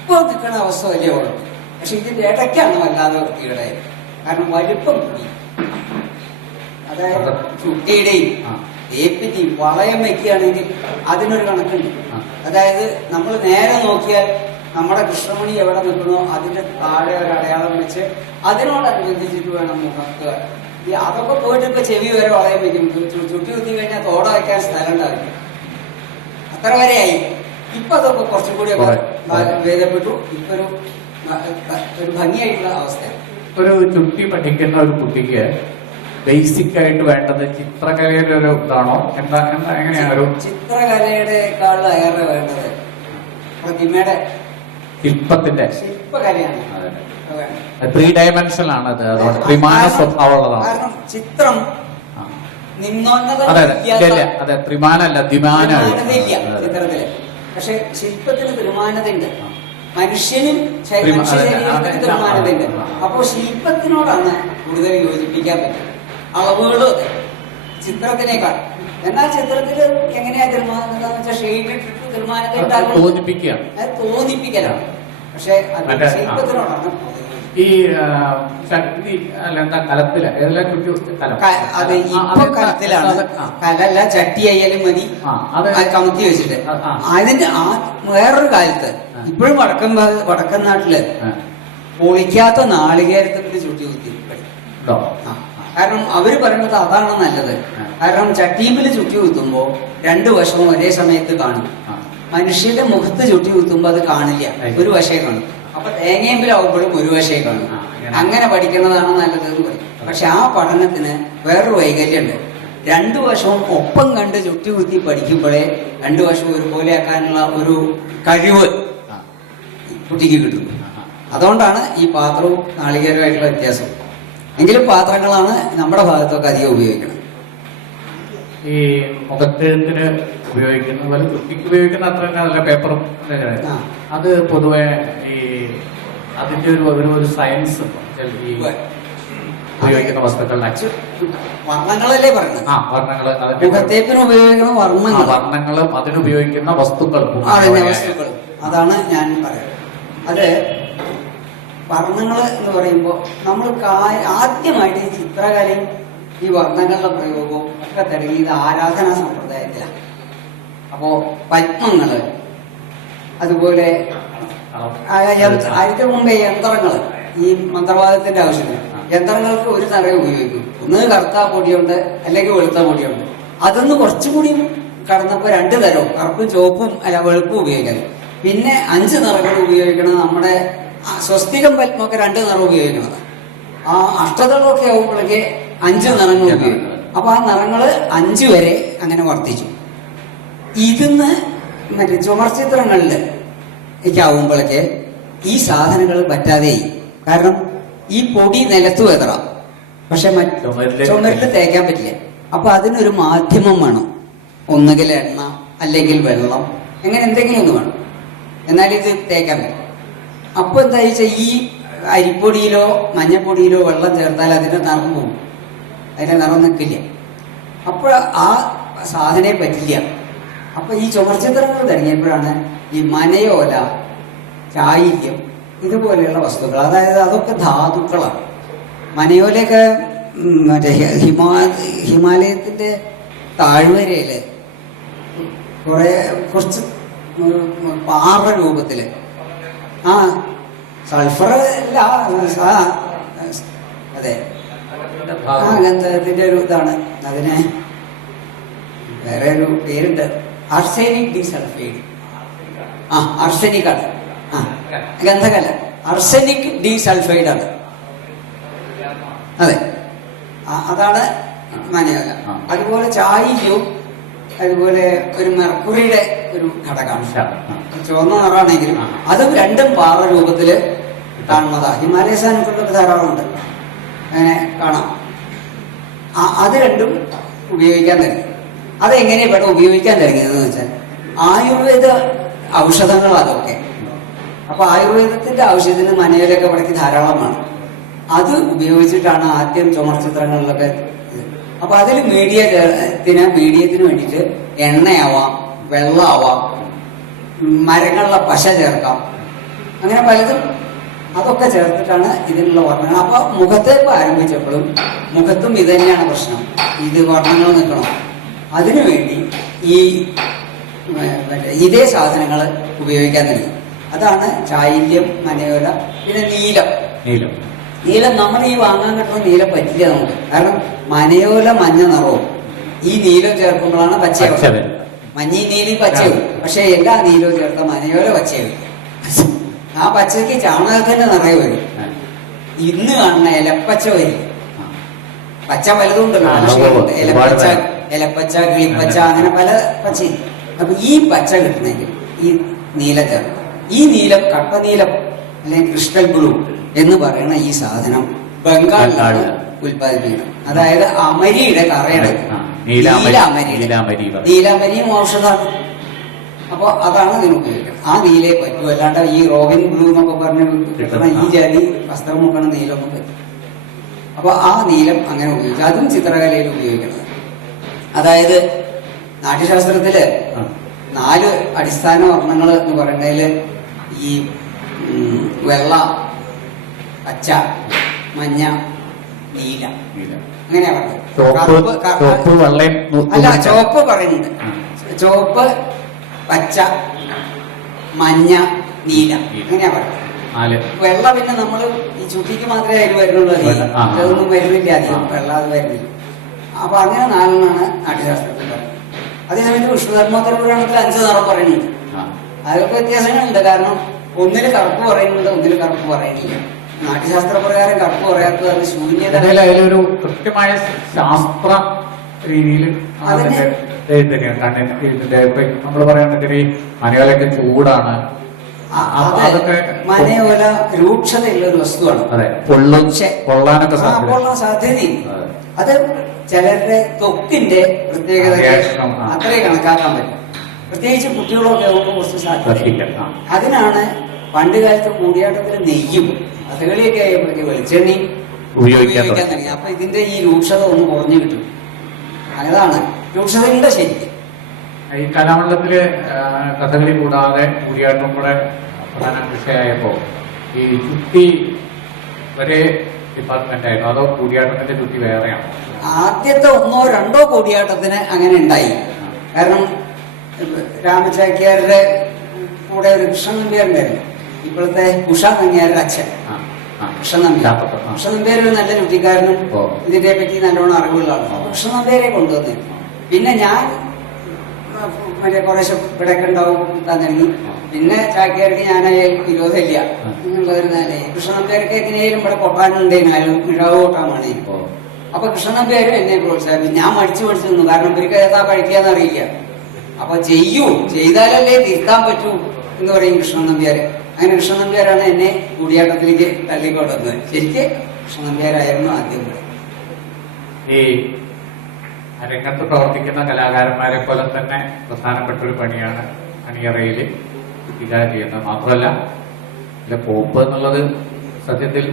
ഇപ്പൊ നിൽക്കുന്ന അവസ്ഥ വലിയ ഉള്ളു. പക്ഷെ ഇതിന്റെ ഇടയ്ക്കാണ് വല്ലാതെ വൃത്തിയുടെ. കാരണം വലിപ്പം കൂടി. അതായത് ചുട്ടിയുടെയും തേപ്പിന്റെയും വളയം വെക്കുകയാണെങ്കിൽ അതിനൊരു കണക്കുണ്ട്. അതായത് നമ്മൾ നേരെ നോക്കിയാൽ നമ്മുടെ കൃഷ്ണമണി എവിടെ നിൽക്കണോ അതിന്റെ താഴെ ഒരു അടയാളം വെച്ച് അതിനോടനുബന്ധിച്ചിട്ട് വേണം മുഖത്ത്. അതൊക്കെ പോയിട്ട് ഇപ്പൊ ചെവി വരെ വളയം വെക്കും. ചുട്ടി കുത്തി കഴിഞ്ഞാൽ തോട വയ്ക്കാൻ സ്ഥലം ഉണ്ടാവില്ല. അത്ര വരെയായി. ഇപ്പൊ അതൊക്കെ കുറച്ചും കൂടിയൊക്കെ ഭേദപ്പെട്ടു. ഇപ്പൊ ഒരു ഭംഗിയായിട്ടുള്ള അവസ്ഥയാണ്. ഒരു ചുട്ടി പഠിക്കുന്ന ഒരു കുട്ടിക്ക് ബേസിക് ആയിട്ട് വേണ്ടത് ചിത്രകലയുടെ ഒരു ഇതാണോ, എന്താ എങ്ങനെയാണ്? ഒരു ചിത്രകലയുടെക്കാൾ ഏറെ വേണ്ടത് പ്രതിമയുടെ ശില്പകലയാണ്. 3 ഡയമെൻഷൻ ആണ് അത്. അതുകൊണ്ട് ത്രിമാന സ്വഭാവമുള്ളതാണ്. കാരണം ചിത്രം അതെ, ത്രിമാനല്ല, ദ്വിമാനമില്ല ചിത്രത്തില്. പക്ഷെ ശില്പത്തിന് ത്രിമാനതയുണ്ട്. മനുഷ്യനും ശരീരത്തിന് ത്രിമാനതയുണ്ട്. അപ്പോ ശില്പത്തിനോടാണ് കൂടുതൽ യോജിപ്പിക്കാൻ പറ്റും. അളവുകളും അതെ ചിത്രത്തിനേക്കാൾ. എന്നാൽ ചിത്രത്തില് എങ്ങനെയാ തീരുമാനം വെച്ചാൽ ഷെയ്ഡ് ഇട്ടിട്ട് തീരുമാനത്തെ തോന്നിപ്പിക്കലാണ്. പക്ഷെ ശില്പത്തിനോടാണ് ഈ ശക്തി അല്ല എന്താ കലത്തില് ഏതെല്ലാം ചുറ്റി അത് ഇപ്പൊ കലത്തിലാണ്. കലല്ല, ചട്ടി ആയാലും മതി കമത്തി വെച്ചിട്ട്. അതിന്റെ വേറൊരു കാലത്ത് ഇപ്പോഴും വടക്കൻ നാട്ടില് പൊളിക്കാത്ത നാളികേരത്തിന്റെ ചുട്ടി കുത്തി. കാരണം അവര് പറയുന്നത് അതാണ് നല്ലത്. കാരണം ചട്ടിയില് ചുറ്റി കുത്തുമ്പോ 2 വശവും ഒരേ സമയത്ത് കാണും. മനുഷ്യന്റെ മുഖത്ത് ചുറ്റി കുത്തുമ്പോ അത് കാണില്ല, ഒരു വശേ കാണും. അപ്പൊ തേങ്ങയെങ്കിലാവുമ്പോഴും ഒരു വശേ കാണും. അങ്ങനെ പഠിക്കുന്നതാണ് നല്ലത് എന്ന് പറയും. പക്ഷെ ആ പഠനത്തിന് വേറൊരു വൈകല്യമുണ്ട്. 2 വശവും ഒപ്പം കണ്ട് ചുറ്റി കുത്തി പഠിക്കുമ്പോഴേ 2 വശവും ഒരുപോലെ ആക്കാനുള്ള ഒരു കഴിവ് കുട്ടിക്ക് കിട്ടുന്നു. അതുകൊണ്ടാണ് ഈ പാത്രവും നാളികേരമായിട്ടുള്ള വ്യത്യാസം. എങ്കിലും പാത്രങ്ങളാണ് നമ്മുടെ ഭാഗത്തൊക്കെ അധികം ഉപയോഗിക്കുന്നത്. ഈ ഈ മുഖത്തെഴുത്തിന് ഉപയോഗിക്കുന്ന പോലെ ചുട്ടിക്ക് ഉപയോഗിക്കുന്ന അത്ര തന്നെ നല്ല പേപ്പറും ആ. അത് പൊതുവെ ഈ അതിന്റെ ഒരു സയൻസ് ഈ ഉപയോഗിക്കുന്ന വസ്തുക്കളുടെ വർണ്ണങ്ങളല്ലേ പറയുന്നത്? ആ വർണ്ണങ്ങള് അതിന്റെ മുഖത്തേപ്പിന് ഉപയോഗിക്കുന്ന വർണ്ണങ്ങൾ, വർണ്ണങ്ങളും അതിനുപയോഗിക്കുന്ന വസ്തുക്കളും അതന്നെ വസ്തുക്കളും. അതാണ് ഞാൻ പറയുന്നത്. അത് വർണ്ണങ്ങൾ എന്ന് പറയുമ്പോൾ നമ്മൾ ആദ്യമായിട്ട് ഈ ചിത്രകലയും ഈ വർണ്ണങ്ങളുടെ പ്രയോഗവും ഒക്കെ തുടങ്ങിയത് ആരാധനാ സമ്പ്രദായത്തിലാണ്. അപ്പോ പത്മങ്ങള്, അതുപോലെ അതിന്റെ മുമ്പേ യന്ത്രങ്ങള്, ഈ മന്ത്രവാദത്തിന്റെ ആവശ്യത്തിന് യന്ത്രങ്ങൾക്ക് ഒരു നിറയെ ഉപയോഗിക്കും. ഒന്ന് കറുത്ത പൊടിയുണ്ട്, അല്ലെങ്കിൽ വെളുത്ത പൊടിയുണ്ട്. അതൊന്ന് കുറച്ചുകൂടി കടന്നപ്പോ 2 തരവും, കറുപ്പും ചുവപ്പും അല്ല വെളുപ്പും ഉപയോഗിക്കുന്നത്. പിന്നെ 5 നിറങ്ങൾ ഉപയോഗിക്കണം. നമ്മുടെ സ്വസ്തികം പത്മൊക്കെ 2 നിറം ഉപയോഗിക്കുന്നത്. ആ അഷ്ടതളമൊക്കെ ആവുമ്പോഴേക്ക് 5 നിറങ്ങൾ ഉപയോഗിക്കും. അപ്പൊ ആ നിറങ്ങള് 5 വരെ അങ്ങനെ വർദ്ധിച്ചു. ഇതിന്ന് മറ്റേ ചുമർ ചിത്രങ്ങളില് ആവുമ്പോഴേക്ക് ഈ സാധനങ്ങൾ പറ്റാതെ, കാരണം ഈ പൊടി നിലത്ത് വെതറാം, പക്ഷെ ചുമരിൽ തേക്കാൻ പറ്റില്ല. അപ്പൊ അതിനൊരു മാധ്യമം വേണം. ഒന്നുകിൽ എണ്ണ, അല്ലെങ്കിൽ വെള്ളം, അങ്ങനെ എന്തെങ്കിലും ഒന്ന് വേണം, എന്നാൽ ഇത് തേക്കാൻ പറ്റും. അപ്പൊ എന്താ വെച്ചാൽ ഈ അരിപ്പൊടിയിലോ മഞ്ഞപ്പൊടിയിലോ വെള്ളം ചേർത്താൽ അതിന്റെ നിറം പോകും, അതിന്റെ നിറം നിൽക്കില്ല. അപ്പോൾ ആ സാധനയെ പറ്റില്ല. അപ്പൊ ഈ ചുമർചിത്രങ്ങൾ തുടങ്ങിയപ്പോഴാണ് ഈ മനയോല, ചായില്യം, ഇതുപോലെയുള്ള വസ്തുക്കൾ, അതായത് അതൊക്കെ ധാതുക്കളാണ്. മനയോലയൊക്കെ മറ്റേ ഹിമാലയത്തിന്റെ താഴ്വരയില് കുറച്ച് പാറ രൂപത്തില്, ആ സൾഫർ അല്ല, അതെ, ആ ഗന്ധത്തിന്റെ ഒരു ഇതാണ്. അതിന് വേറെ ഒരു പേരുണ്ട്, ആർസെനിക് ഡീസൾഫൈഡ്. ആ ആർസെനിക് ആണ്, ആ ഗന്ധകല്ല, ആർസെനിക് ഡീസൾഫൈഡ് ആണ്. അതെ, അതാണ് മനയോല. അതുപോലെ ചായില്യവും അതുപോലെ ഒരു മെർക്കുറിയുടെ ഒരു ഘടകമാണ്. ചുവന്ന നിറാണെങ്കിലും അതും രണ്ടും പാറ രൂപത്തില് കാണുന്നതാ. ഹിമാലയ സാനുക്കളിലൊക്കെ ധാരാളമുണ്ട്, അങ്ങനെ കാണാം. അത് രണ്ടും ഉപയോഗിക്കാൻ തുടങ്ങി. അതെങ്ങനെ ഇവിടെ ഉപയോഗിക്കാൻ തുടങ്ങിയതെന്ന് വെച്ചാൽ ആയുർവേദ ഔഷധങ്ങൾ അതൊക്കെ. അപ്പൊ ആയുർവേദത്തിന്റെ ആവശ്യത്തിന് മനയിലൊക്കെ ഇവിടേക്ക് ധാരാളമാണ്. അത് ഉപയോഗിച്ചിട്ടാണ് ആദ്യം ചുമർ ചിത്രങ്ങളിലൊക്കെ. അപ്പൊ അതിൽ മീഡിയത്തിന് വേണ്ടിയിട്ട് എണ്ണയാവാം, വെള്ളമാവാം, മരങ്ങളിലെ പശ ചേർക്കാം, അങ്ങനെ പലതും അതൊക്കെ ചേർത്തിട്ടാണ് ഇതിനുള്ള വർണ്ണങ്ങൾ. അപ്പൊ മുഖത്തേക്ക് ആരംഭിച്ചപ്പോഴും മുഖത്തും ഇത് തന്നെയാണ് പ്രശ്നം, ഇത് വർണ്ണങ്ങൾ നിൽക്കണം. അതിനുവേണ്ടി ഈ ഇതേ സാധനങ്ങൾ ഉപയോഗിക്കാൻ തുടങ്ങി. അതാണ് ചായില്യം, മനയോല, പിന്നെ നീലം. നീലം നമ്മൾ ഈ വാങ്ങാൻ കിട്ടുന്ന നീലം പറ്റില്ല നമുക്ക്. കാരണം മനയോല മഞ്ഞ നിറവും ഈ നീലം ചേർക്കുമ്പോഴാണ് പച്ചയാവും. മഞ്ഞയും നീലയും പച്ചയാവും. പക്ഷെ എല്ലാ നീലവും ചേർത്ത മനയോല പച്ചയാവും. ആ പച്ചയ്ക്ക് ചാണകത്തിന്റെ നിറയെ വരും. ഇന്ന് കാണുന്ന ഇലപ്പച്ച വരും. പച്ച പലതുണ്ടല്ലോ, ഇലപ്പച്ച, ഇലപ്പച്ച, കിളിപ്പച്ച, അങ്ങനെ പല പച്ചയും. അപ്പൊ ഈ പച്ച കിട്ടണമെങ്കിൽ ഈ നീല ചേർക്കണം. ഈ നീലം കട്ടനീലം അല്ലെങ്കിൽ ക്രിസ്റ്റൽ ബ്ലൂ എന്ന് പറയുന്ന ഈ സാധനം ബംഗാളിലാണ് ഉൽപ്പാദിപ്പിക്കുന്നത്. അതായത് അമരിയുടെ കറയാണ്, നീലാമരിയും ഔഷധമാണ്. അപ്പൊ അതാണ് ഇതിന് ഉപയോഗിക്കുന്നത്. ആ നീലയെ പറ്റും, അല്ലാണ്ട് ഈ റോബിൻ ബ്ലൂ എന്നൊക്കെ പറഞ്ഞ് കിട്ടുന്ന ഈ ജാതി വസ്ത്രം മുക്കണ നീലമൊന്നും പറ്റും. അപ്പൊ ആ നീലം അങ്ങനെ ഉപയോഗിച്ചു. അതും ചിത്രകലയിൽ ഉപയോഗിക്കുന്നത്. അതായത് നാട്യശാസ്ത്രത്തില് 4 അടിസ്ഥാന വർണ്ണങ്ങൾ എന്ന് പറയുന്നതില് ഈ വെള്ള, പച്ച, മഞ്ഞ, നീല, അങ്ങനെയാ പറയുന്നത്. അല്ല, ചുവപ്പ് പറയുന്നുണ്ട്. ചുവപ്പ്, പച്ച, മഞ്ഞ, നീല, അങ്ങനെയാ പറയുന്നത്. വെള്ള പിന്നെ നമ്മൾ ഈ ചുട്ടിക്ക് മാത്രമേ അതിൽ വരുന്നുള്ളൂ. അതൊന്നും വരുന്നില്ല അധികം, വെള്ള അത് വരുന്നില്ല. അപ്പൊ അങ്ങനെ 4 നാട്യശാസ്ത്രത്തിൽ പറയുന്നത്. അതേസമയത്ത് വിഷ്ണുധർമ്മോത്തര പുരാണത്തിൽ 5 നിറം പറയുന്നുണ്ട്. അതൊക്കെ വ്യത്യാസങ്ങളുണ്ട്. കാരണം ഒന്നില് കറുപ്പ് പറയുന്നുണ്ട്, ഒന്നില് കറുപ്പ് പറയുന്നില്ല. നാട്യശാസ്ത്ര പ്രകാരം കറുപ്പ് പറയാത്തത് ശൂന്യത. അതിലൊരു കൃത്യമായ ശാസ്ത്ര രീതിയിൽ നമ്മൾ പറയുകയാണെങ്കിൽ മനയോലൊക്കെ ചൂടാണ്. മനയോല രൂക്ഷതയുള്ള ഒരു വസ്തുവാണ്. പൊള്ളാൻ സാധ്യതയുണ്ട്. അത് ചിലരുടെ ത്വക്കിന്റെ പ്രത്യേകത റിയാക്ഷൻ, ആ. അത്രേ കണക്കാക്കാൻ പറ്റും. പ്രത്യേകിച്ച് കുട്ടികളൊക്കെ ആകുമ്പോൾ കുറച്ച് സാധ്യത. ശ്രദ്ധിക്കാം. ആ. അതിനാണ് പണ്ട് കാലത്ത് കൂടിയാട്ടത്തിന് നെയ്യും കഥകളിയൊക്കെ ആയപ്പോഴേക്ക് വെളിച്ചെണ്ണയും ഉപയോഗിക്കാൻ തുടങ്ങി. അപ്പൊ ഇതിന്റെ ഈ രൂക്ഷത ഒന്ന് കുറഞ്ഞു കിട്ടും. അതാണ് രൂക്ഷതയുടെ ശരിക്കും. ഈ കലാമണ്ഡലത്തില് കഥകളി കൂടാതെ കൂടിയാട്ടം കൂടെ പ്രധാന വിഷയമായപ്പോ ഈ ചുട്ടി ഒരേ ഡിപ്പാർട്ട്മെന്റ് ആയിരുന്നു, അതോ കൂടിയാട്ടത്തിന്റെ ചുട്ടി വേറെയാണ്? ആദ്യത്തെ 1 or 2 കൂടിയാട്ടത്തിന് അങ്ങനെ ഉണ്ടായി. കാരണം രാമചാക്യാരുടെ കൂടെ ഒരു കൃഷ്ണൻ നമ്പ്യാരുണ്ടായിരുന്നു, ഇപ്പോഴത്തെ ഉഷ നമ്പ്യാരുടെ അച്ഛൻ കൃഷ്ണൻ നമ്പ്യാർ. കൃഷ്ണൻ നമ്പ്യാർ ഒരു നല്ല ചുട്ടിക്കാരനും ഇതിനെ പറ്റി നല്ലോണം അറിവുള്ള ആളാണ്. കൃഷ്ണൻ നമ്പ്യാരെ കൊണ്ടുവന്നു. പിന്നെ ഞാൻ മറ്റേ കുറേശ്ശെ ഇവിടെയൊക്കെ ഉണ്ടാവും തന്നിരുന്നു. പിന്നെ ചാക്യാർക്ക് ഞാനായാലും വിരോധമില്ല എന്നുള്ളൊരു നിലയിൽ കൃഷ്ണൻ നമ്പ്യാർക്ക് എങ്ങനെയായാലും ഇവിടെ കൊട്ടാനുണ്ടായിരുന്നു, മിഴാവ് കൊട്ടാൻ വേണേ. അപ്പൊ കൃഷ്ണൻ നമ്പ്യാരും എന്നെ പ്രോത്സാഹിപ്പിച്ചു. ഞാൻ മടിച്ചു നിന്നു, കാരണം ഇവർക്ക് ഏതാ കഴിക്കാന്ന് അറിയില്ല. അപ്പൊ ചെയ്താലല്ലേ തിരുത്താൻ പറ്റൂ എന്ന് പറയും കൃഷ്ണൻ നമ്പ്യാര്. അങ്ങനെ കൃഷ്ണൻ നമ്പ്യാരാണ് എന്നെ കൂടിയാട്ടത്തിലേക്ക് തള്ളിക്കൊണ്ടുവന്നത്. ശരിക്ക് കൃഷ്ണൻ നമ്പ്യാരായിരുന്നു ആദ്യം കൂടെ. ഈ രംഗത്ത് പ്രവർത്തിക്കുന്ന കലാകാരന്മാരെ പോലെ തന്നെ പ്രധാനപ്പെട്ട ഒരു പണിയാണ് അണിയറയിൽ വികാരം ചെയ്യുന്നത്. മാത്രമല്ല ഇതിലെ പോപ്പ് എന്നുള്ളത് സത്യത്തിൽ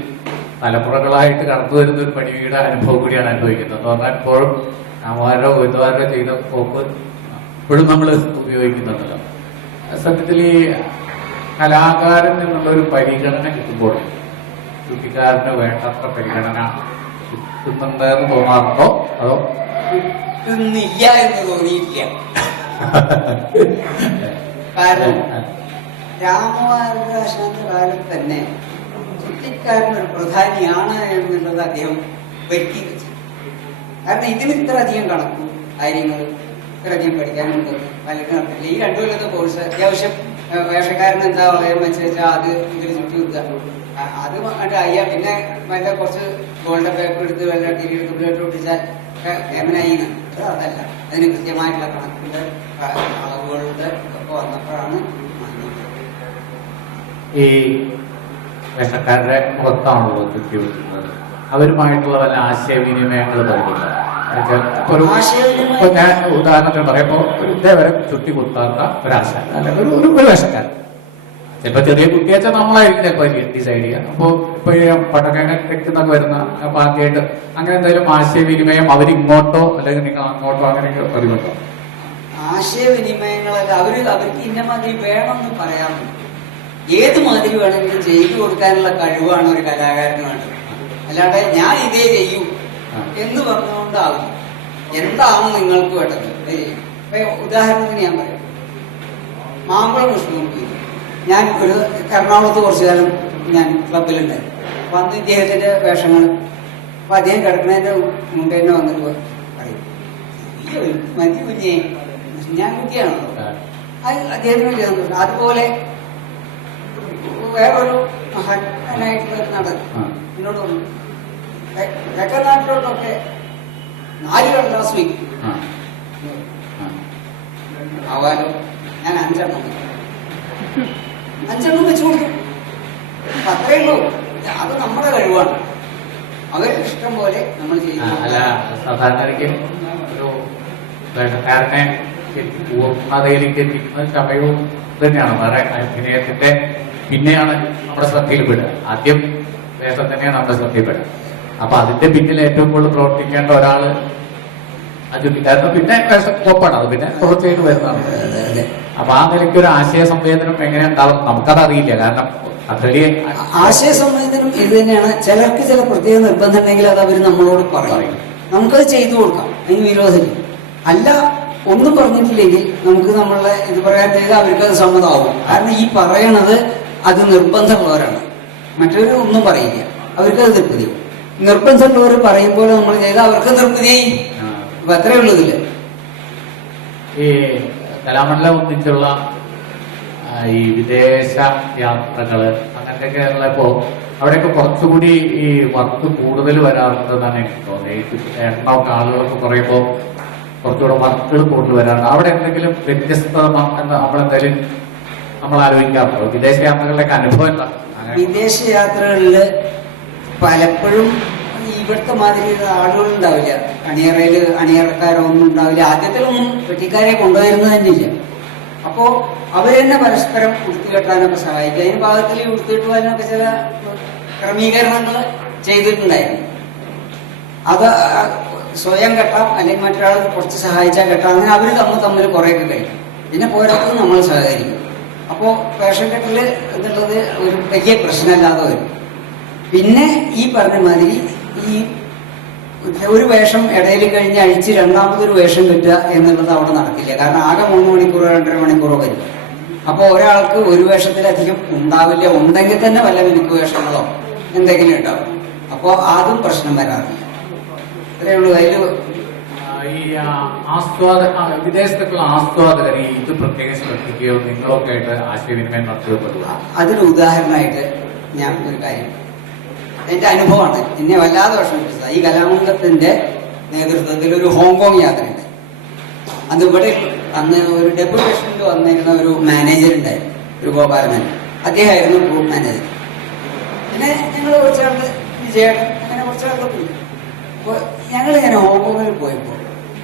തലമുറകളായിട്ട് കടന്നു വരുന്ന ഒരു പണിയുടെ അനുഭവം കൂടിയാണ് അനുഭവിക്കുന്നത്. എന്ന് പറഞ്ഞാൽ ഇപ്പോഴും രാമവാരോ ഗോവിന്ദവാരോ ചെയ്ത പോപ്പ് ഇപ്പോഴും നമ്മൾ ഉപയോഗിക്കുന്നുണ്ടല്ലോ. സത്യത്തിൽ ഈ കലാകാരൻ എന്നുള്ളൊരു പരിഗണന കിട്ടുമ്പോൾ ചുട്ടിക്കാരന് വേണ്ടത്ര പരിഗണന കിട്ടുന്നുണ്ടെന്ന് തോന്നാറുണ്ടോ, അതോ കിട്ടുന്നില്ല എന്ന് തോന്നിയിട്ടില്ല? കാരണം രാമവാരദാശാന്റെ കാലത്ത് തന്നെ ചുട്ടിക്കാരനൊരു പ്രധാനിയാണ് എന്നുള്ളത് അദ്ദേഹം വ്യക്തി വെച്ചു. കാരണം ഇതിന് ഇത്ര അധികം കണക്കും കാര്യങ്ങളും ഇത്രയധികം പഠിക്കാനുണ്ട് പലരും നടത്തില്ല. ഈ 2 കൊല്ലത്തെ കോഴ്സ് അത്യാവശ്യം വേഷക്കാരൻ എന്താ പറയാൻ വെച്ചാൽ അത് ഇതിൽ ചുറ്റി കുത്തുക, അത് കണ്ട് അയ്യ പിന്നെ വല്ല കുറച്ച് ഗോൾഡ് പേപ്പർ എടുത്ത് വല്ല ടി വി എടുത്ത് ഒട്ടിച്ചാൽ എമനായിന്ന്. അതല്ല, അതിന് കൃത്യമായിട്ടുള്ള കണക്കിന്റെ അളവുകളുടെ ഒക്കെ വന്നപ്പോഴാണ് ഈ വേഷക്കാരുടെ പുറത്താണല്ലോ ചുറ്റി വെക്കുന്നത്. അവരുമായിട്ടുള്ള വല്ല ആശയവിനിമയങ്ങൾ പറയുന്നില്ല. ഞാൻ ഉദാഹരണത്തിന് പറയുമ്പോ ഇതേവരെ ചുറ്റി കുത്താത്ത ഒരാശ അല്ലെങ്കിൽ ഒരു വേഷക്കാരൻ, ചിലപ്പോ ചെറിയ കുട്ടിയാച്ചാൽ നമ്മളായിരിക്കും ചിലപ്പോ ഡിസൈഡ് ചെയ്യുക. അപ്പോ ഇപ്പൊ പടക്കങ്ങൾ തെക്കുന്നൊക്കെ വരുന്ന അപ്പൊ ആദ്യമായിട്ട് അങ്ങനെ എന്തെങ്കിലും ആശയവിനിമയം അവരിങ്ങോട്ടോ അല്ലെങ്കിൽ നിങ്ങൾ അങ്ങോട്ടോ അങ്ങനെയൊക്കെ പറയുന്നുണ്ടോ? ആശയവിനിമയങ്ങളല്ല, അവർക്ക് ഇന്ന മാതിരി വേണമെന്ന് പറയാൻ ഏത് മാതിരി വേണമെങ്കിലും ചെയ്തു കൊടുക്കാനുള്ള കഴിവാണ് ഒരു കലാകാരന് വേണ്ടത്. അല്ലാണ്ട് ഞാൻ ഇതേ ചെയ്യൂ എന്ന് പറഞ്ഞുകൊണ്ടാവും. എന്താണ് നിങ്ങൾക്ക് വേണ്ടത്? ഉദാഹരണത്തിന് ഞാൻ പറയാം, മാമ്പഴം പുഷ്പം. ഞാൻ ഒരു എറണാകുളത്ത് കുറച്ചു കാലം ഞാൻ ക്ലബിലുണ്ടായി. അപ്പൊ അന്ന് ഇദ്ദേഹത്തിന്റെ വേഷങ്ങൾ, അപ്പൊ അദ്ദേഹം കിടക്കുന്നതിന്റെ മുമ്പ് തന്നെ വന്നിട്ട് പറയും, മതി കുഞ്ഞേ, ഞാൻ കുട്ടിയാണല്ലോ. അദ്ദേഹത്തിന് ചെയ്തു. അതുപോലെ വേറൊരു മഹാനായിട്ടുള്ള നടൻ എന്നോട് പറഞ്ഞു, തെക്കൻ നാട്ടിലോട്ടൊക്കെ 4 കടലാസ് വയ്ക്കും ആവാലോ, ഞാൻ 5 വെച്ചു കൊടുക്കും. അത്രേ ഉള്ളൂ. അത് നമ്മുടെ കഴിവാണ്. അവർക്ക് ഇഷ്ടം പോലെ നമ്മൾ ചെയ്യുന്നു. അല്ല, സാധാരണക്ക് ഒരു വേഷക്കാരനെ പൂർണ്ണതയിലേക്ക് എത്തിക്കുന്ന സമയവും തന്നെയാണ്. വേറെ അഭിനയത്തിന്റെ പിന്നെയാണ് നമ്മുടെ ശ്രദ്ധയിൽപ്പെടുക. ആദ്യം വേഷം തന്നെയാണ് നമ്മുടെ ശ്രദ്ധയിൽപ്പെടുക. അപ്പൊ അതിന്റെ പിന്നിൽ ഏറ്റവും കൂടുതൽ പ്രവർത്തിക്കേണ്ട ഒരാള് ആ ചുറ്റിക്കാരന് പിന്നെ വേഷം ഒപ്പാണ്, അത് പിന്നെ തുടർച്ചയായിട്ട് വരുന്നതാണ്. അപ്പൊ ആ നിലയ്ക്ക് ഒരു ആശയ സംവേദനം എങ്ങനെ ഉണ്ടാവും നമുക്കത് അറിയില്ല. കാരണം ആശയ സംവേദനം ഇത് തന്നെയാണ്. ചിലർക്ക് ചില പ്രത്യേക നിർബന്ധം ഉണ്ടെങ്കിൽ അത് അവർ നമ്മളോട് പറയും, നമുക്കത് ചെയ്തു കൊടുക്കാം, അതിന് വിരോധമില്ല. അല്ല, ഒന്നും പറഞ്ഞിട്ടില്ലെങ്കിൽ നമുക്ക് നമ്മളെ ഇത് പറയാൻ ചെയ്താൽ അവർക്കത് സമ്മതമാവും. കാരണം ഈ പറയണത് അത് നിർബന്ധമുള്ളവരാണ്. മറ്റൊരു ഒന്നും പറയില്ല, അവർക്കത് തൃപ്തിയാവും. നിർബന്ധമുള്ളവർ പറയുമ്പോൾ നമ്മൾ ചെയ്താൽ അവർക്ക് തൃപ്തിയായി. അപ്പൊ അത്രേ ഉള്ളതില്ല. ഈ കലാമണ്ഡലം ഒന്നിച്ചുള്ള ഈ വിദേശ യാത്രകള് അങ്ങനത്തെയൊക്കെ ഉള്ളപ്പോ അവിടെയൊക്കെ കുറച്ചുകൂടി ഈ വർക്ക് കൂടുതൽ വരാറുണ്ടെന്നാണ് എനിക്ക് തോന്നുന്നത്. എണ്ണമൊക്കെ ആളുകളൊക്കെ പറയുമ്പോൾ കുറച്ചുകൂടെ വർക്കുകൾ കൂടുതൽ വരാറുണ്ട്. അവിടെ എന്തെങ്കിലും വ്യത്യസ്തമെന്ന് നമ്മളെന്തായാലും നമ്മൾ ആലോചിക്കാറുണ്ടോ? വിദേശ യാത്രകളിലൊക്കെ അനുഭവം എന്താ? വിദേശ യാത്രകളില് പലപ്പോഴും ഇവിടുത്തെ മാതിരി ആളുകളുണ്ടാവില്ല, അണിയറയിൽ അണിയറക്കാരൊന്നും ഉണ്ടാവില്ല. ആദ്യത്തിലൊന്നും വെട്ടിക്കാരെ കൊണ്ടുവരുന്നത് തന്നെ ഇല്ല. അപ്പോ അവരെന്നെ പരസ്പരം ഉടുത്തുകെട്ടാനൊക്കെ സഹായിക്കും. അതിന് ഭാഗത്തിൽ ഉടുത്തുകെട്ടുവാനൊക്കെ ചില ക്രമീകരണങ്ങൾ ചെയ്തിട്ടുണ്ടായിരുന്നു. അത് സ്വയം കെട്ടാം, അല്ലെങ്കിൽ മറ്റൊരാൾ കുറച്ച് സഹായിച്ചാൽ കെട്ടാം. അങ്ങനെ അവർ തമ്മിൽ കുറേയൊക്കെ കഴിയും. പിന്നെ പോരാത്തത് നമ്മൾ സഹകരിക്കും. അപ്പോൾ വേഷം കെട്ടൽ എന്നുള്ളത് ഒരു വലിയ പ്രശ്നമല്ലാതെ വരും. പിന്നെ ഈ പറഞ്ഞ മാതിരി ഈ ഒരു വേഷം ഇടയിൽ കഴിഞ്ഞ് അഴിച്ച് രണ്ടാമതൊരു വേഷം കിട്ടുക എന്നുള്ളത് അവിടെ നടക്കില്ല. കാരണം ആകെ 3 മണിക്കൂറോ 2.5 മണിക്കൂറോ വരും. അപ്പോൾ ഒരാൾക്ക് ഒരു വേഷത്തിലധികം ഉണ്ടാവില്ല. ഉണ്ടെങ്കിൽ തന്നെ വല്ല മിനുക്ക് വേഷങ്ങളോ എന്തെങ്കിലും ഉണ്ടാവും. അപ്പോൾ അതും പ്രശ്നം വരാറില്ല. അത്രയേ ഉള്ളൂ. അതിൽ ഈ വിദേശത്തുള്ള ആസ്വാദകർ ഈ ഇത് പ്രത്യേകം ശ്രദ്ധിക്കുകയോ നിങ്ങളൊക്കെ ആയിട്ട് ആശയവിനിമയം നടത്തിയപ്പെടുക? അതിന് ഉദാഹരണമായിട്ട് ഞാൻ ഒരു കാര്യം, എന്റെ അനുഭവമാണ്, എന്നെ വല്ലാതെ വിഷമിപ്പിച്ചത്. ഈ കലാമണ്ഡലത്തിന്റെ നേതൃത്വത്തിൽ ഒരു ഹോങ്കോങ് യാത്രയുണ്ട്. അത് ഇവിടെ അന്ന് ഒരു ഡെപ്യൂട്ടേഷനിൽ വന്നിരുന്ന ഒരു മാനേജർ ഉണ്ടായിരുന്നു, ഒരു ഗോപാലൻ. അദ്ദേഹമായിരുന്നു ഗ്രൂപ്പ് മാനേജർ. പിന്നെ ഞങ്ങൾ കുറച്ചാൾക്ക് വിജയേട്ടൻ അങ്ങനെ കുറച്ചാൾക്ക് പോയി. അപ്പോൾ ഞങ്ങളിങ്ങനെ ഹോങ്കോങ്ങിൽ പോയപ്പോൾ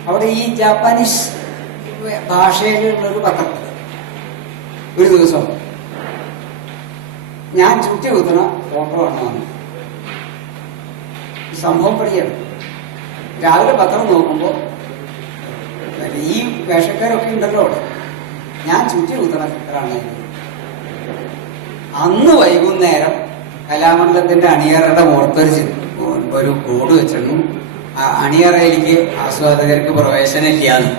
അവിടെ ഈ ജാപ്പാനീസ് ഭാഷയിലുള്ളൊരു പത്രത്തിൽ ഒരു ദിവസം ഞാൻ ചുറ്റി കുത്തുന്ന ഫോട്ടോ ആണ് വന്നത്. സംഭവം പഠിക്കണം. രാവിലെ പത്രം നോക്കുമ്പോൾ ഈ വേഷക്കാരൊക്കെ ഉണ്ടല്ലോ അവിടെ, ഞാൻ ചുറ്റി കുത്തുന്ന ചിത്രമാണ്. അന്ന് വൈകുന്നേരം കലാമണ്ഡലത്തിന്റെ അണിയറയുടെ മുഖത്തൊരു ഒരു ബോർഡ് വെച്ചിരുന്നു, അണിയറയിലേക്ക് ആസ്വാദകർക്ക് പ്രവേശനം ഇല്ലാന്ന്.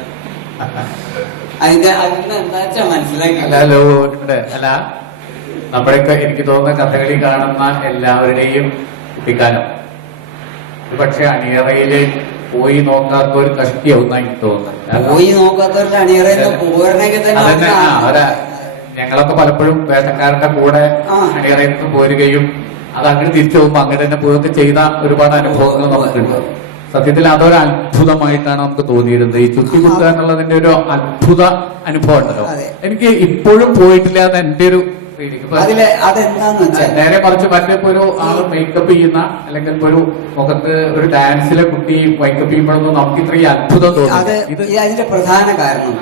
അതിന്റെ എന്താ വെച്ചാൽ മനസ്സിലാക്കി. അല്ല, നമ്മുടെയൊക്കെ എനിക്ക് തോന്നുന്ന കഥകളി കാണുന്ന എല്ലാവരുടെയും കുട്ടിക്കാലം പക്ഷെ അണിയറയില് പോയി നോക്കാത്ത ഒരു കഷ്ടിയാവും എനിക്ക് തോന്നുന്നത്. പോയി നോക്കാത്തവർക്ക് അണിയറയിൽ പോരണമെങ്കിൽ തന്നെ ഞങ്ങളൊക്കെ പലപ്പോഴും വേഷക്കാരന്റെ കൂടെ അണിയറയിൽ നിന്ന് പോരുകയും അത് അങ്ങനെ തിരിച്ചു പോകുമ്പോ അങ്ങനെ തന്നെ പോയൊക്കെ ചെയ്ത ഒരുപാട് അനുഭവങ്ങൾ നമുക്കുണ്ട്. സത്യത്തിൽ അതൊരു അത്ഭുതമായിട്ടാണ് നമുക്ക് തോന്നിയിരുന്നത്. ഈ ചുറ്റിക്കുത്തുക എന്നുള്ളതിന്റെ ഒരു അത്ഭുത അനുഭവം ഉണ്ടല്ലോ. എനിക്ക് ഇപ്പോഴും പോയിട്ടില്ല എന്ന് എന്റെ ഒരു നേരെ മറിച്ച് മറ്റേ ഒരു ആള് മേക്കപ്പ് ചെയ്യുന്ന അല്ലെങ്കിൽ ഇപ്പൊ ഒരു മുഖത്ത് ഒരു ഡാൻസിലെ കുട്ടി മേക്കപ്പ് ചെയ്യുമ്പോഴൊന്നും നമുക്ക് ഇത്രയും അത്ഭുതം തോന്നും. അതിന്റെ പ്രധാന കാരണം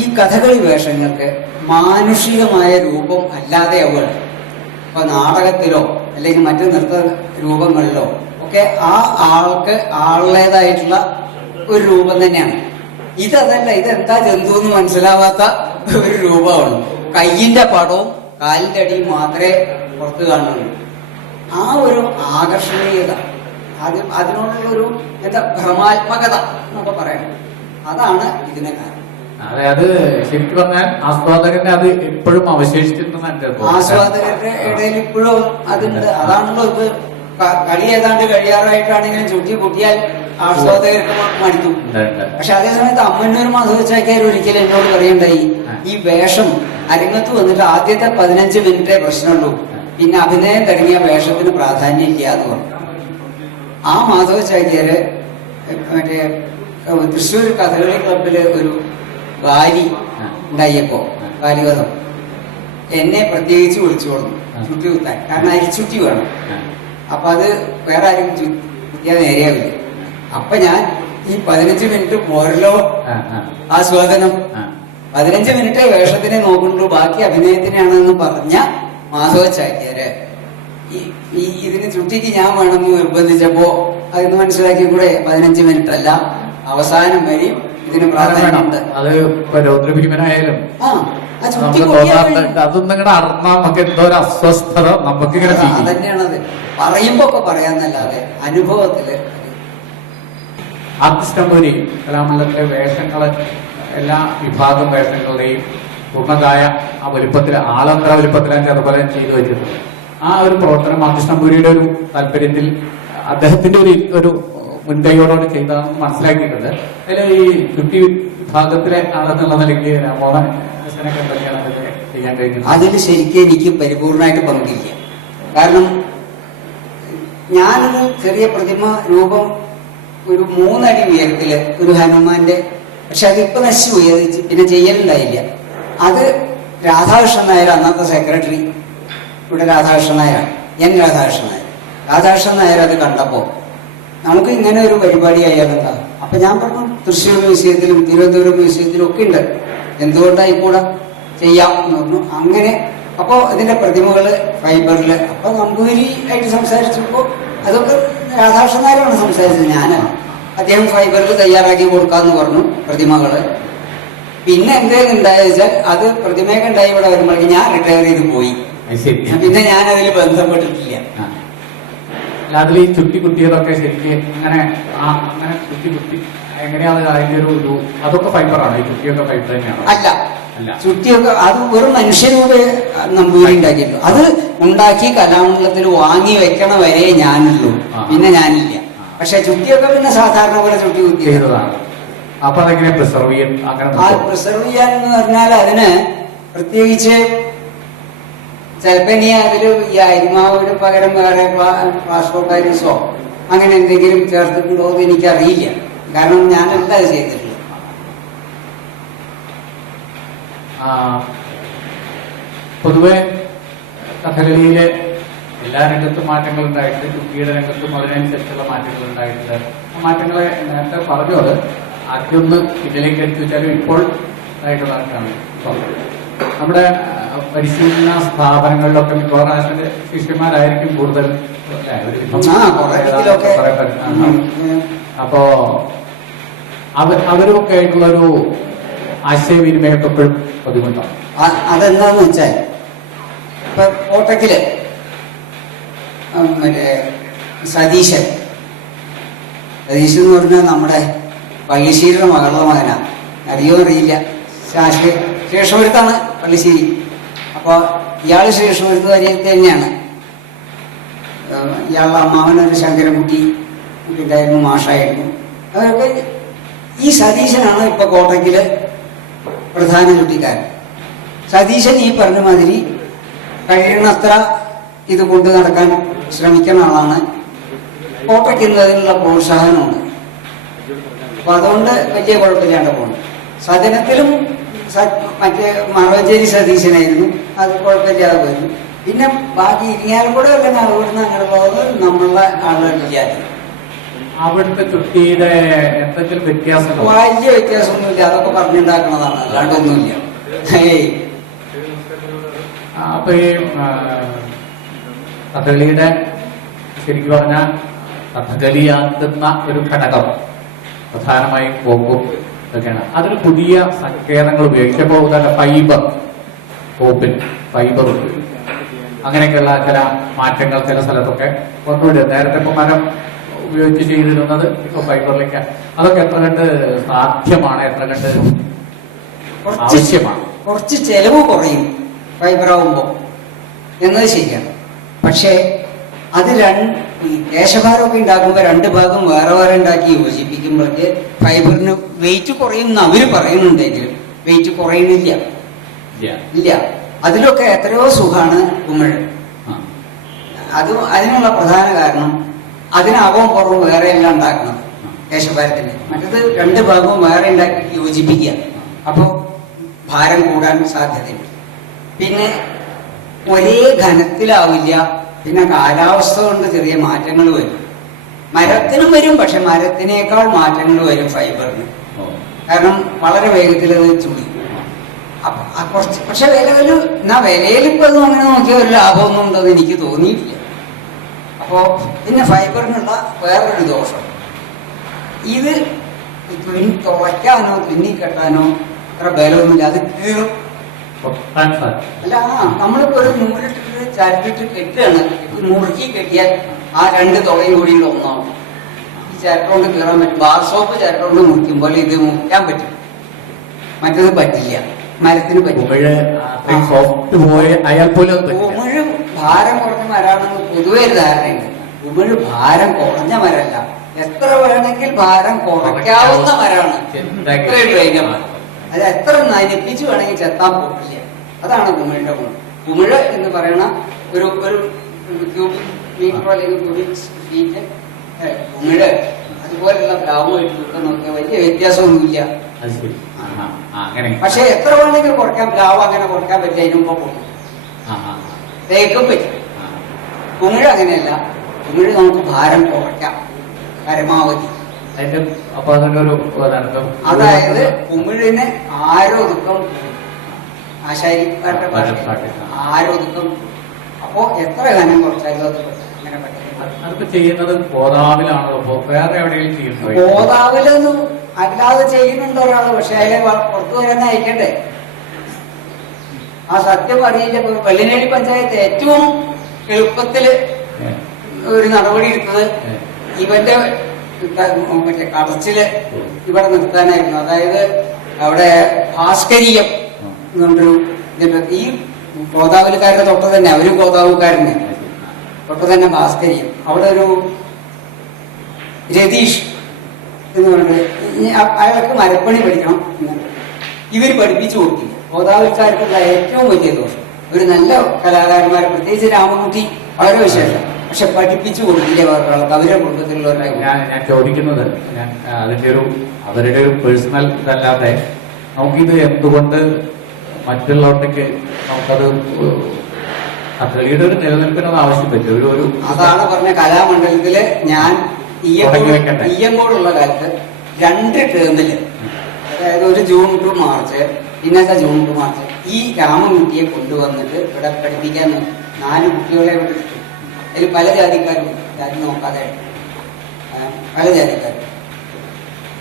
ഈ കഥകളി വേഷങ്ങൾക്ക് മാനുഷികമായ രൂപം അല്ലാതെ ആവുകയാണ്. ഇപ്പൊ നാടകത്തിലോ അല്ലെങ്കിൽ മറ്റു നൃത്ത രൂപങ്ങളിലോ ഒക്കെ ആ ആൾക്ക് ആളുടേതായിട്ടുള്ള ഒരു രൂപം തന്നെയാണ്. ഇതല്ല, ഇതെന്താ ജന്തു എന്ന് മനസ്സിലാവാത്ത ഒരു രൂപമാണ്. കയ്യിന്റെ പടവും കാലിന്റെ അടിയും മാത്രമേ പുറത്ത് കാണുള്ളൂ. ആ ഒരു ആകർഷണീയത, അതിനോടുള്ള ഒരു എന്താ ഭ്രമാത്മകത എന്നൊക്കെ പറയണം, അതാണ് ഇതിനെ കാരണം. അതെ, അത് ശരിക്കും പറഞ്ഞാൽ ആസ്വാദകന്റെ അത് എപ്പോഴും അവശേഷിച്ചിട്ടുണ്ടെന്ന്. ആസ്വാദകരുടെ ഇടയിൽ ഇപ്പോഴും അതുണ്ട്. അതാണല്ലോ ഇത്. കളി ഏതാണ്ട് കഴിയാറായിട്ടാണെങ്കിലും ചുറ്റി പൊട്ടിയാൽ ആസ്വാദകർക്ക് മടുത്തു. പക്ഷെ അതേസമയത്ത് അമ്മന്നൂർ മാധവച്ചാക്കിയാൽ ഒരിക്കലും എന്നോട് പറയണ്ടായി, ഈ വേഷം അരങ്ങത്ത് വന്നിട്ട് ആദ്യത്തെ 15 മിനിറ്റേ പ്രശ്നമുള്ളൂ, പിന്നെ അഭിനയം തുടങ്ങിയ വേഷത്തിന് പ്രാധാന്യം ഇല്ല എന്ന് പറഞ്ഞു. ആ മാധവച്ചാക്കിയാര് മറ്റേ തൃശ്ശൂർ കഥകളി ക്ലബില് ഒരു ബാലി ഉണ്ടായപ്പോ, ബാലിവധം, എന്നെ പ്രത്യേകിച്ച് വിളിച്ചു കൊടുത്തു ചുറ്റി കുത്താൻ. കാരണം അരിച്ചുറ്റി വേണം. അപ്പൊ അത് വേറെ ആരും കുത്തിയാൽ നേരെയാവില്ല. അപ്പൊ ഞാൻ ഈ 15 മിനിറ്റ് പോരല്ലോ ആസ്വാദനം, 15 മിനിറ്റ് വേഷത്തിനെ നോക്കുന്നുള്ളൂ, ബാക്കി അഭിനയത്തിനാണെന്ന് പറഞ്ഞ മാധവച്ചാക്കിയാര് ഈ ഇതിന് ചുറ്റിക്ക് ഞാൻ വേണമെന്ന് നിർബന്ധിച്ചപ്പോ അതിന് മനസ്സിലാക്കി കൂടെ 15 മിനിറ്റ് അല്ല, അവസാനം വരെ ഇതിന് പ്രാധാന്യമുണ്ട്. അത് രൗദ്രഭീമനായാലും അതൊന്നും ഇങ്ങനെ അറിഞ്ഞാൽ നമുക്ക് എന്തോ ഒരു അസ്വസ്ഥത നമുക്കിങ്ങനെ തന്നെയാണത്. പറയുമ്പോ ഒക്കെ പറയാന്നല്ലാതെ അനുഭവത്തില്. ആർട്ടിസ്റ്റംപൂരി കലാമണ്ഡലത്തിലെ വേഷങ്ങള് എല്ലാ വിഭാഗം വേഷങ്ങളുടെയും പൂർണ്ണകായ ആ വലുപ്പത്തിൽ ആളത്ര വലുപ്പത്തിലാണ് ചെറുപലം ചെയ്തു വെച്ചിട്ടുണ്ട്. ആ ഒരു പ്രവർത്തനം ആർട്ടിസ്റ്റംപൂരിയുടെ ഒരു താല്പര്യത്തിൽ അദ്ദേഹത്തിന്റെ ഒരു മുൻകൈയോടോട് ചെയ്താണെന്ന് മനസ്സിലാക്കിയിട്ടുണ്ട്. അതിൽ ഈ ചുറ്റി വിഭാഗത്തിലെ ആളെന്നുള്ള നിലയ്ക്ക് രാമോഹനൊക്കെ എന്തൊക്കെയാണ് ചെയ്യാൻ കഴിയുന്നത്? അതിൽ ശരിക്കും എനിക്ക് പരിപൂർണമായിട്ട് പങ്കില്ല. കാരണം ഞാനൊരു ചെറിയ പ്രതിമ രൂപം ഒരു 3 അടി ഉയരത്തില് ഒരു ഹനുമാന്റെ, പക്ഷെ അതിപ്പോ നശിച്ചു പോയി, അത് പിന്നെ ചെയ്യലുണ്ടായില്ല. അത് രാധാകൃഷ്ണൻ നായർ, അന്നത്തെ സെക്രട്ടറി ഇവിടെ രാധാകൃഷ്ണൻ നായരാണ്, എൻ രാധാകൃഷ്ണൻ നായർ. രാധാകൃഷ്ണൻ നായർ അത് കണ്ടപ്പോ നമുക്ക് ഇങ്ങനെ ഒരു പരിപാടി ആയാലെന്താ. അപ്പൊ ഞാൻ പറഞ്ഞു തൃശ്ശൂർ മ്യൂസിയത്തിലും തിരുവനന്തപുരം മ്യൂസിയത്തിലും ഒക്കെ ഉണ്ട്, എന്തുകൊണ്ടായിക്കൂടെ ചെയ്യാം എന്ന് പറഞ്ഞു. അങ്ങനെ അപ്പോ ഇതിന്റെ പ്രതിമകള് ഫൈബറില്, അപ്പൊ നമ്പൂരി ആയിട്ട് സംസാരിച്ചപ്പോ അതൊക്കെ രാധാകൃഷ്ണൻ നായരാണ് സംസാരിച്ചത്, ഞാനല്ല. അദ്ദേഹം ഫൈബറിൽ തയ്യാറാക്കി കൊടുക്കാന്ന് പറഞ്ഞു പ്രതിമകള്. പിന്നെ എന്തേലും ഉണ്ടായെന്ന് വെച്ചാൽ അത് പ്രതിമയൊക്കെ ഉണ്ടായി ഇവിടെ വരുമ്പോഴേക്കും ഞാൻ റിട്ടയർ ചെയ്ത് പോയി. പിന്നെ ഞാൻ അതിൽ ബന്ധപ്പെട്ടിട്ടില്ല. അതിൽ ഈ ചുറ്റി കുട്ടിയതൊക്കെ ശരിക്കും അങ്ങനെ ചുറ്റി എങ്ങനെയാണ് അതിന്റെ ഒരു അതൊക്കെ ഫൈബറാണ്, ഈ ചുറ്റിയൊക്കെ ഫൈബർ തന്നെയാണ്? അല്ല, ചുറ്റിയൊക്കെ അത് വെറും മനുഷ്യരൂപ നമ്പൂരി ഉണ്ടാക്കിയിരുന്നു. അത് ഉണ്ടാക്കി കലാമണ്ഡലത്തിൽ വാങ്ങി വെക്കണ വരെ ഞാനുള്ളൂ, പിന്നെ ഞാനില്ല. പക്ഷെ ചുറ്റിയൊക്കെ പിന്നെ സാധാരണ പോലെ ചുറ്റി കുത്തിയതാണ്. അപ്പൊ അതെങ്ങനെ പ്രിസർവ് ചെയ്യാൻ? അങ്ങനെ പ്രിസർവ് ചെയ്യാൻ എന്ന് പറഞ്ഞാൽ അതിന് പ്രത്യേകിച്ച് ചിലപ്പോ ഇനി അതില് ഈ അരിമാവിന് പകരം വേറെ പ്ലാസ്റ്റർ പാരീസോ അങ്ങനെ എന്തെങ്കിലും ചേർത്തിട്ടുണ്ടോ എന്ന് എനിക്കറിയില്ല. കാരണം ഞാനല്ല അത് ചെയ്തിട്ടുള്ളത്. പൊതുവെ കഥകളിയിലെ എല്ലാ രംഗത്തും മാറ്റങ്ങൾ ഉണ്ടായിട്ടുണ്ട്, ചുറ്റിയുടെ രംഗത്തും അതിനനുസരിച്ചുള്ള മാറ്റങ്ങൾ ഉണ്ടായിട്ടുണ്ട്. ആ മാറ്റങ്ങളെ നേരത്തെ പറഞ്ഞത് ആദ്യം ഒന്ന് ഇതിലേക്ക് എടുത്തു വെച്ചാലും ഇപ്പോൾ ആയിട്ടുള്ളതാണ്. നമ്മുടെ പരിശീലന സ്ഥാപനങ്ങളിലൊക്കെ മിക്കവാറും ശിഷ്യന്മാരായിരിക്കും കൂടുതൽ. അപ്പോ അവരുമൊക്കെ ആയിട്ടുള്ള ഒരു ആശയവിനിമയമൊക്കെ എപ്പോഴും ബുദ്ധിമുട്ടാണ്. അതെന്താന്ന് വെച്ചാൽ ഇപ്പൊ കോട്ടക്കില് മറ്റേ സതീശൻ എന്ന് പറഞ്ഞാൽ നമ്മുടെ പള്ളിശ്ശേരിയുടെ മകളുടെ മകനാ. അറിയോ അറിയില്ല. ശേഷപുരത്താണ് പള്ളിശ്ശേരി. അപ്പൊ ഇയാള് ശേഷപുരത്ത് വരിയത്ത് തന്നെയാണ്. ഇയാളുടെ അമ്മാവനൊരു ശങ്കരൻകുട്ടി ഉണ്ടായിരുന്നു, മാഷായിരുന്നു. അവരൊക്കെ ഈ സതീശനാണ് ഇപ്പൊ കോട്ടക്കില് പ്രധാന ചുട്ടിക്കാരൻ. സതീശൻ ഈ പറഞ്ഞ മാതിരി കഴിയുന്നത്ര ഇത് കൊണ്ടു നടക്കാൻ ശ്രമിക്കുന്ന ആളാണ്. കോട്ടയ്ക്ക് അതിനുള്ള പ്രോത്സാഹനമുണ്ട്. അപ്പൊ അതുകൊണ്ട് വലിയ കുഴപ്പമില്ലാണ്ട് പോകുന്നു. സദനത്തിലും മറ്റേ മറവഞ്ചേരി സതീശനായിരുന്നു, അത് കുഴപ്പമില്ലാതെ പോയിരുന്നു. പിന്നെ ബാക്കി ഇരിങ്ങാലക്കുട അല്ലെങ്കിൽ അവിടുന്ന് അങ്ങനെ പോകുന്നത് നമ്മളുടെ ആളുകളില്ല. അവിടുത്തെ ചുട്ടിയുടെ എന്തെങ്കിലും വ്യത്യാസം? വലിയ വ്യത്യാസമൊന്നുമില്ല, അതൊക്കെ പറഞ്ഞുണ്ടാക്കുന്നതാണ്, അല്ലാണ്ടൊന്നുമില്ല. അപ്പൊ ഈ കഥകളിയുടെ ശരിക്കും പറഞ്ഞാൽ കഥകളിയാക്കുന്ന ഒരു ഘടകം പ്രധാനമായും കോപ്പും ഇതൊക്കെയാണ്. അതിൽ പുതിയ സങ്കേതങ്ങൾ ഉപയോഗിച്ചപ്പോൾ തന്നെ ഫൈബർ, കോപ്പിൽ ഫൈബർ ഉപയോഗിക്കും. അങ്ങനെയൊക്കെയുള്ള ചില മാറ്റങ്ങൾ ചില സ്ഥലത്തൊക്കെ കൊണ്ടുവരിക. നേരത്തെ ഇപ്പൊ മരം ഉപയോഗിച്ച് ചെയ്തിരുന്നത് ഇപ്പൊ ഫൈബറിലേക്ക്. അതൊക്കെ എത്ര കണ്ട് സാധ്യമാണ്, എത്ര കണ്ട് ആവശ്യമാണ്? കുറച്ച് ചെലവ് കുറയും ഫൈബർ ആവുമ്പോ എന്നത് ശരിയാണ്. പക്ഷേ അത് ദേശഭാരമൊക്കെ ഉണ്ടാക്കുമ്പോൾ രണ്ട് ഭാഗം വേറെ വേറെ ഉണ്ടാക്കി യോജിപ്പിക്കുമ്പോഴേക്ക് ഫൈബറിന് വെയിറ്റ് കുറയുമെന്ന് അവര് പറയുന്നുണ്ടെങ്കിലും വെയിറ്റ് കുറയുന്നില്ല. ഇല്ല, അതിലൊക്കെ എത്രയോ സുഖമാണ് കുമിഴ്. അതിനുള്ള പ്രധാന കാരണം അതിനാവും പുറവും വേറെ എല്ലാം ഉണ്ടാക്കുന്നത് ദേശഭാരത്തിന്. മറ്റത് രണ്ട് ഭാഗവും വേറെ ഉണ്ടാക്കി യോജിപ്പിക്കുക. അപ്പൊ ഭാരം കൂടാൻ സാധ്യതയുണ്ട്. പിന്നെ ഒരേ ഘനത്തിലാവില്ല. പിന്നെ കാലാവസ്ഥ കൊണ്ട് ചെറിയ മാറ്റങ്ങൾ വരും. മരത്തിനും വരും, പക്ഷെ മരത്തിനേക്കാൾ മാറ്റങ്ങൾ വരും ഫൈബറിന്. കാരണം വളരെ വേഗത്തിൽ അത് ചുളി. കുറച്ച് പക്ഷെ വിലയിലിപ്പോ അങ്ങനെ നോക്കിയാൽ ഒരു ലാഭമൊന്നും ഉണ്ടെന്ന് എനിക്ക് തോന്നിയിട്ടില്ല. അപ്പോ പിന്നെ ഫൈബറിനുള്ള വേറൊരു ദോഷം, ഇത് തുളയ്ക്കാനോ തുന്നിക്കെട്ടാനോ അത്ര ബലമൊന്നുമില്ല, അത് കീറും. അല്ല, നമ്മളിപ്പോ ഒരു നൂലിട്ടിട്ട് ചരട്ടിട്ട് കെട്ടുകയാണ്, മുറുക്കി കെട്ടിയാൽ ആ രണ്ട് തുളയും കൂടി ഒന്നാവും. ഈ ചരട്ടോണ്ട് കീറാൻ പറ്റും. ബാർ സോപ്പ് ചരട്ടോണ്ട് മുറിക്കുമ്പോൾ ഇത് മുറിക്കാൻ പറ്റും, മറ്റത് പറ്റില്ല. മരത്തിന് പറ്റും. ഉമിഴ് ഭാരം കുറഞ്ഞ മരമാണെന്ന് പൊതുവെ ഒരു ധാരണയുണ്ട്. ഉമിഴ് ഭാരം കുറഞ്ഞ മരമല്ല, എത്ര വേണമെങ്കിൽ ഭാരം കുറയ്ക്കാവുന്ന മരമാണ്. അത് എത്ര നനപ്പിച്ച് വേണമെങ്കിൽ ചെത്താൻ പോകില്ല. അതാണ് കുമിഴിന്റെ ഗുണം. കുമിഴ് എന്ന് പറയുന്ന ഒരു ക്യൂബിക് മീറ്റർ അല്ലെങ്കിൽ ക്യൂബിക് ഫീറ്റ് കുമിഴ് അതുപോലെയുള്ള പ്ലാവുമായിട്ട് ഒക്കെ നോക്കിയാൽ വലിയ വ്യത്യാസമൊന്നുമില്ല. പക്ഷെ എത്ര വേണമെങ്കിൽ കുറയ്ക്കാൻ, പ്ലാവ് അങ്ങനെ കുറയ്ക്കാൻ പറ്റില്ല. അതിന് മുമ്പ് പോകും തേക്കും പറ്റും. കുമിഴ് അങ്ങനെയല്ല, കുമിഴ് നമുക്ക് ഭാരം കുറയ്ക്കാം പരമാവധി. അതിന്റെ അപ്പൊ അതിന്റെ ഒരു അതായത് കുമിഴിന് ആരോഗ്യം ആശാരിക്കാരുടെ ഭാഷയിൽ ആരോഗ്യം. അപ്പോ എത്ര ഘനം കുറച്ചാലും അത് അങ്ങനെ പറ്റും. അതൊക്കെ ചെയ്യുന്നത് ഗോദാവിലാണല്ലോ, വേറെ എവിടെയും ചെയ്യുന്നത്? ഗോദാവിലൊന്നും അല്ലാതെ ചെയ്യുന്നുണ്ട് ഒരാള്, പക്ഷെ അതിലെ പുറത്തു വരാൻ അയക്കണ്ടേ? ആ സത്യം അറിയില്ല. വെള്ളിനേഴി പഞ്ചായത്ത് ഏറ്റവും എളുപ്പത്തില് ഒരു നടപടി എടുത്തത് ഇവന്റെ മറ്റേ കടച്ചില് ഇവിടെ നിർത്താനായിരുന്നു. അതായത് അവിടെ ഭാസ്കരീയം എന്നുള്ളൊരു ഇതിന്റെ ഈ ഗോദാവലിക്കാരുടെ തൊട്ട് തന്നെ, അവരും ഗോദാവുകാരനെ തൊട്ട് തന്നെ ഭാസ്കരീയം. അവിടെ ഒരു രതീഷ് എന്ന് പറഞ്ഞിട്ട് അയാൾക്ക് മരപ്പണി പഠിക്കണം. ഇവർ പഠിപ്പിച്ചു കൊടുക്കില്ല. ഗോദാവലിക്കാർക്കുള്ള ഏറ്റവും വലിയ ദോഷം, ഒരു നല്ല കലാകാരന്മാരെ, പ്രത്യേകിച്ച് രാമൻകുട്ടി വളരെ വിശേഷം, പക്ഷെ പഠിപ്പിച്ചു കൊടുക്കില്ല വേറൊരാൾക്ക്, അവരുടെ കുടുംബത്തിലുള്ളവരെ. ഞാൻ ചോദിക്കുന്നത്, ഞാൻ അതിന്റെ ഒരു അവരുടെ ഒരു പേഴ്സണൽ ഇതല്ലാതെ നമുക്കിത് എന്തുകൊണ്ട് മറ്റുള്ളവർക്ക് നമുക്കത് കഥകളിയുടെ ഒരു നിലനിൽപ്പിനത് ആവശ്യപ്പെട്ടു ഒരു അതാണ് പറഞ്ഞ കലാമണ്ഡലത്തില് ഞാൻ ഈയങ്കോടുള്ള കാലത്ത് 2 ടേമില്, അതായത് ഒരു ജൂൺ ടു മാർച്ച്, പിന്നത്തെ ജൂൺ ടു മാർച്ച് ഈ രാമൻകുട്ടിയെ കൊണ്ടുവന്നിട്ട് ഇവിടെ പഠിപ്പിക്കാൻ 4 കുട്ടികളെ ഇവിടെ എടുത്തു. അതിൽ പല ജാതിക്കാരും, ജാതി നോക്കാതെ പല ജാതിക്കാരും.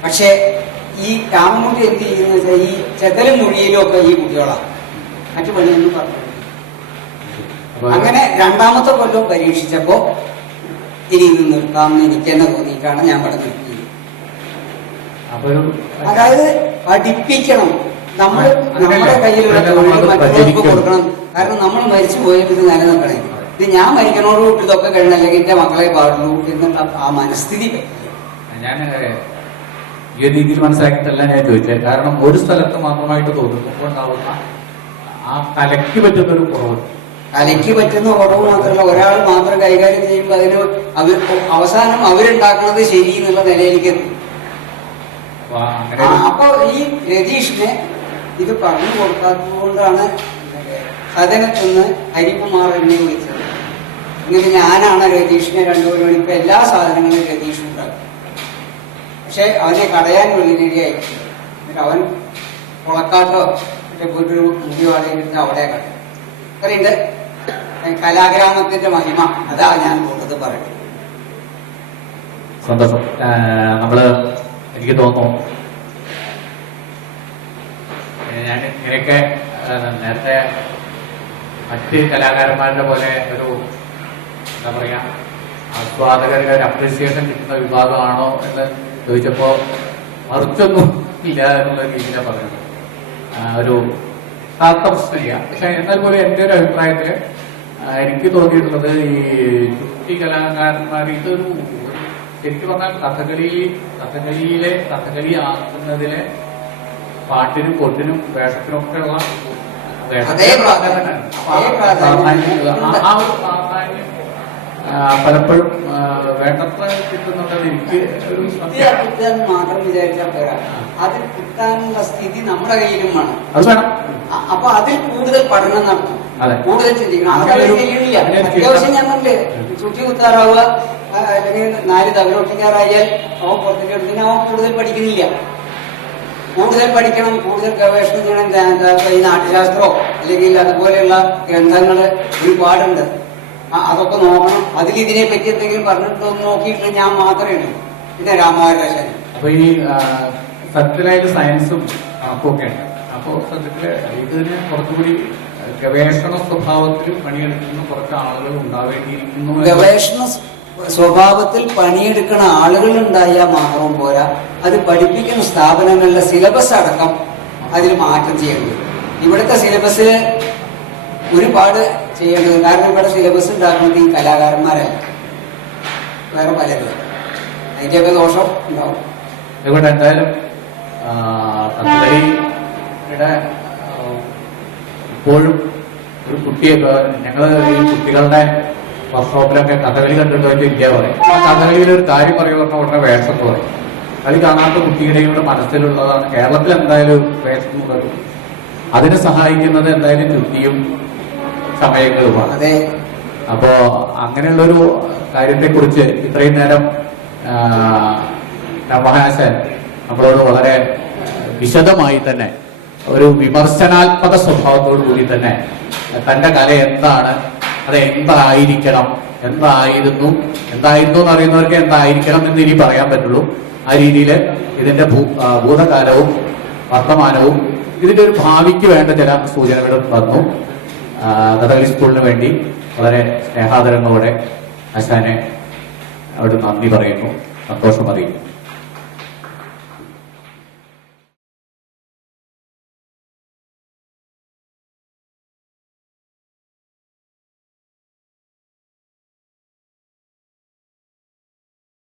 പക്ഷെ ഈ രാമൻകുട്ടി എന്ത് ചെയ്യുന്ന വെച്ചാൽ ഈ ചെതലും മൊഴിയിലും ഒക്കെ ഈ കുട്ടികളാണ്, മറ്റു പണിയൊന്നും പറഞ്ഞു. അങ്ങനെ 2ാമത്തെ കൊല്ലം പരീക്ഷിച്ചപ്പോ ഇനി ഇത് നിർത്താമെന്ന് എനിക്ക് തന്നെ തോന്നിയിട്ടാണ് ഞാൻ ഇവിടെ നിർത്തിയത്. അതായത് പഠിപ്പിക്കണം, നമ്മുടെ കയ്യിലുള്ള മറ്റുള്ളവർക്ക് കൊടുക്കണം. കാരണം നമ്മൾ മരിച്ചു പോയാൽ ഇത് നിലനിൽക്കണേ. ഇത് ഞാൻ മരിക്കണോടുകൂടി ഇതൊക്കെ കഴിഞ്ഞ, അല്ലെങ്കിൽ എന്റെ മക്കളെ പാടുള്ളൂ എന്നുള്ള ആ മനസ്ഥിതി പറ്റില്ല. ഞാൻ ഈ രീതിയിൽ മനസ്സിലാക്കിയിട്ടല്ല ഞാൻ ചോദിച്ചത്. കാരണം ഒരു സ്ഥലത്ത് മാത്രമായിട്ട് തോന്നുമ്പോൾ ഉണ്ടാവുന്ന ആ കലയ്ക്ക് പറ്റുന്നൊരു കുറവ്, കലയ്ക്ക് പറ്റുന്ന കുറവ് മാത്രമല്ല, ഒരാൾ മാത്രം കൈകാര്യം ചെയ്യുമ്പോൾ അതിന് അവസാനം അവരുണ്ടാക്കുന്നത് ശരി എന്നുള്ള നിലയിലേക്ക് എത്തും. അപ്പൊ ഈ രതീഷിനെ ഇത് പറഞ്ഞു കൊടുക്കാത്തത് കൊണ്ടാണ് സദനത്തുനിന്ന് ഹരികുമാർ എന്നെ വിളിച്ചത്. എന്നിട്ട് ഞാനാണ് രതീഷിനെ 2 മണിക്ക് എല്ലാ സാധനങ്ങളും രതീഷ് ഉണ്ടാക്കും. പക്ഷെ അവനെ കടയാൻ വെള്ളിനേടി അയച്ചു. എന്നിട്ട് അവൻ കുളക്കാട്ടോ മറ്റേ പോയിട്ടൊരു മുടി വാടകയെടുത്ത് അവിടെ കണ്ടു. അത്രയുണ്ട് കലാഗ്രാമത്തിന്റെ മഹിമ. അതാ ഞാൻ കൂടുതൽ പറയുന്നത്. സന്തോഷം. എനിക്ക് തോന്നുന്നു ഞാൻ ഇങ്ങനെയൊക്കെ നേരത്തെ മറ്റ് കലാകാരന്മാരുടെ പോലെ ഒരു എന്താ പറയാ ആസ്വാദകരുടെ ഒരു അപ്രീസിയേഷൻ കിട്ടുന്ന വിഭാഗമാണോ എന്ന് ചോദിച്ചപ്പോ മറിച്ചൊന്നും ഇല്ല എന്നുള്ള രീതിയിലാണ് പറയുന്നത്. ഒരു യഥാർത്ഥ പ്രശ്നമില്ല. പക്ഷെ എന്നാൽ പോലും എന്റെ ഒരു അഭിപ്രായത്തില് എനിക്ക് തോന്നിയിട്ടുള്ളത് ഈ ചുട്ടി കലാകാരന്മാർ ഇതൊരു ശരിക്കും പറഞ്ഞാൽ കഥകളി ആക്കുന്നതിലെ പാട്ടിനും കൊട്ടിനും വേഷത്തിനും ഒക്കെ ഉള്ള ആ ഒരു പ്രാധാന്യം പലപ്പോഴും വേണ്ടത്ര കിട്ടുന്നുണ്ടെന്ന് എനിക്ക് ഒരു മാത്രം വിചാരിച്ചാൽ പോരാ, അതിൽ കിട്ടാനുള്ള സ്ഥിതി നമ്മുടെ കയ്യിലും വേണം. അത് വേണം. അപ്പൊ അതിൽ കൂടുതൽ പഠനം നടത്തും, കൂടുതൽ ചിന്തിക്കണം. അത്യാവശ്യം ഞാൻ പറഞ്ഞില്ലേ, ചുറ്റി കുത്താറാവുക അല്ലെങ്കിൽ 4 തവരൊട്ടിക്കാറായാൽ അവൻ പുറത്തേക്ക് എടുക്കുന്ന അവൻ കൂടുതൽ പഠിക്കുന്നില്ല. കൂടുതൽ പഠിക്കണം, കൂടുതൽ ഗവേഷണം ചെയ്യണം. ഈ നാട്യശാസ്ത്രമോ അല്ലെങ്കിൽ അതുപോലെയുള്ള ഗ്രന്ഥങ്ങള് ഒരുപാടുണ്ട്, അതൊക്കെ നോക്കണം. അതിൽ ഇതിനെ പറ്റി എന്തെങ്കിലും പറഞ്ഞിട്ടൊന്നും നോക്കിയിട്ട് ഞാൻ മാത്രമേ ഉള്ളൂ. പിന്നെ രാമാരാശാൻ. അപ്പൊ ഈ സത്യത്തിലായിട്ട് സയൻസും കണക്കൊക്കെ ഉണ്ട്. അപ്പോ സത്യത്തില് ഇതിന് കുറച്ചുകൂടി ഗവേഷണ സ്വഭാവത്തിൽ പണിയെടുക്കുന്ന കുറച്ച് ആളുകൾ ഉണ്ടാവേണ്ടിയിരിക്കുന്നു. ഗവേഷണ സ്വഭാവത്തിൽ പണിയെടുക്കുന്ന ആളുകൾ ഉണ്ടായാൽ മാത്രം പോരാ, അത് പഠിപ്പിക്കുന്ന സ്ഥാപനങ്ങളിലെ സിലബസ് അടക്കം അതിൽ മാറ്റം ചെയ്യേണ്ടത്. ഇവിടുത്തെ സിലബസിൽ ഒരുപാട് ചെയ്യേണ്ടത്. കാരണം ഇവിടെ സിലബസ് ഉണ്ടാക്കുന്നത് ഈ കലാകാരന്മാരല്ല, വേറെ പലരും. അതിന്റെയൊക്കെ ദോഷം ഉണ്ടാവും. ഇവിടെ എന്തായാലും കഥകളിയുടെ ഇപ്പോഴും ഒരു കുട്ടിയൊക്കെ ഞങ്ങള് ഈ കുട്ടികളുടെ വർക്ക്ഷോപ്പിലൊക്കെ കഥകളി കണ്ടിട്ട് ഇല്ല പറയും. ആ കഥകളിയിൽ ഒരു കാര്യം പറയുന്ന ഉടനെ വേഷം പറയും. കളി കാണാത്ത കുട്ടികളുടെ മനസ്സിലുള്ളതാണ്. കേരളത്തിൽ എന്തായാലും വേഷം വരും. അതിനെ സഹായിക്കുന്നത് എന്തായാലും ചുറ്റിയും സമയങ്ങളുമാണ്. അതെ, അപ്പോ അങ്ങനെയുള്ളൊരു കാര്യത്തെക്കുറിച്ച് ഇത്രയും നേരം നവഹാസൻ നമ്മളോട് വളരെ വിശദമായി തന്നെ ഒരു വിമർശനാത്മക സ്വഭാവത്തോടു കൂടി തന്നെ തന്റെ കല എന്താണ്, അത് എന്തായിരിക്കണം, എന്തായിരുന്നു എന്ന് അറിയുന്നവർക്ക് എന്തായിരിക്കണം എന്ന് ഇനി പറയാൻ പറ്റുള്ളൂ. ആ രീതിയിൽ ഇതിന്റെ ഭൂതകാലവും വർത്തമാനവും ഇതിന്റെ ഒരു ഭാവിക്ക് വേണ്ട ചില സൂചനകളും തന്നു. കഥകളി സ്കൂളിന് വേണ്ടി വളരെ സ്നേഹാദരങ്ങളോടെ ആശാനെ അവിടെ നന്ദി പറയുന്നു, സന്തോഷം അറിയിക്കുന്നു.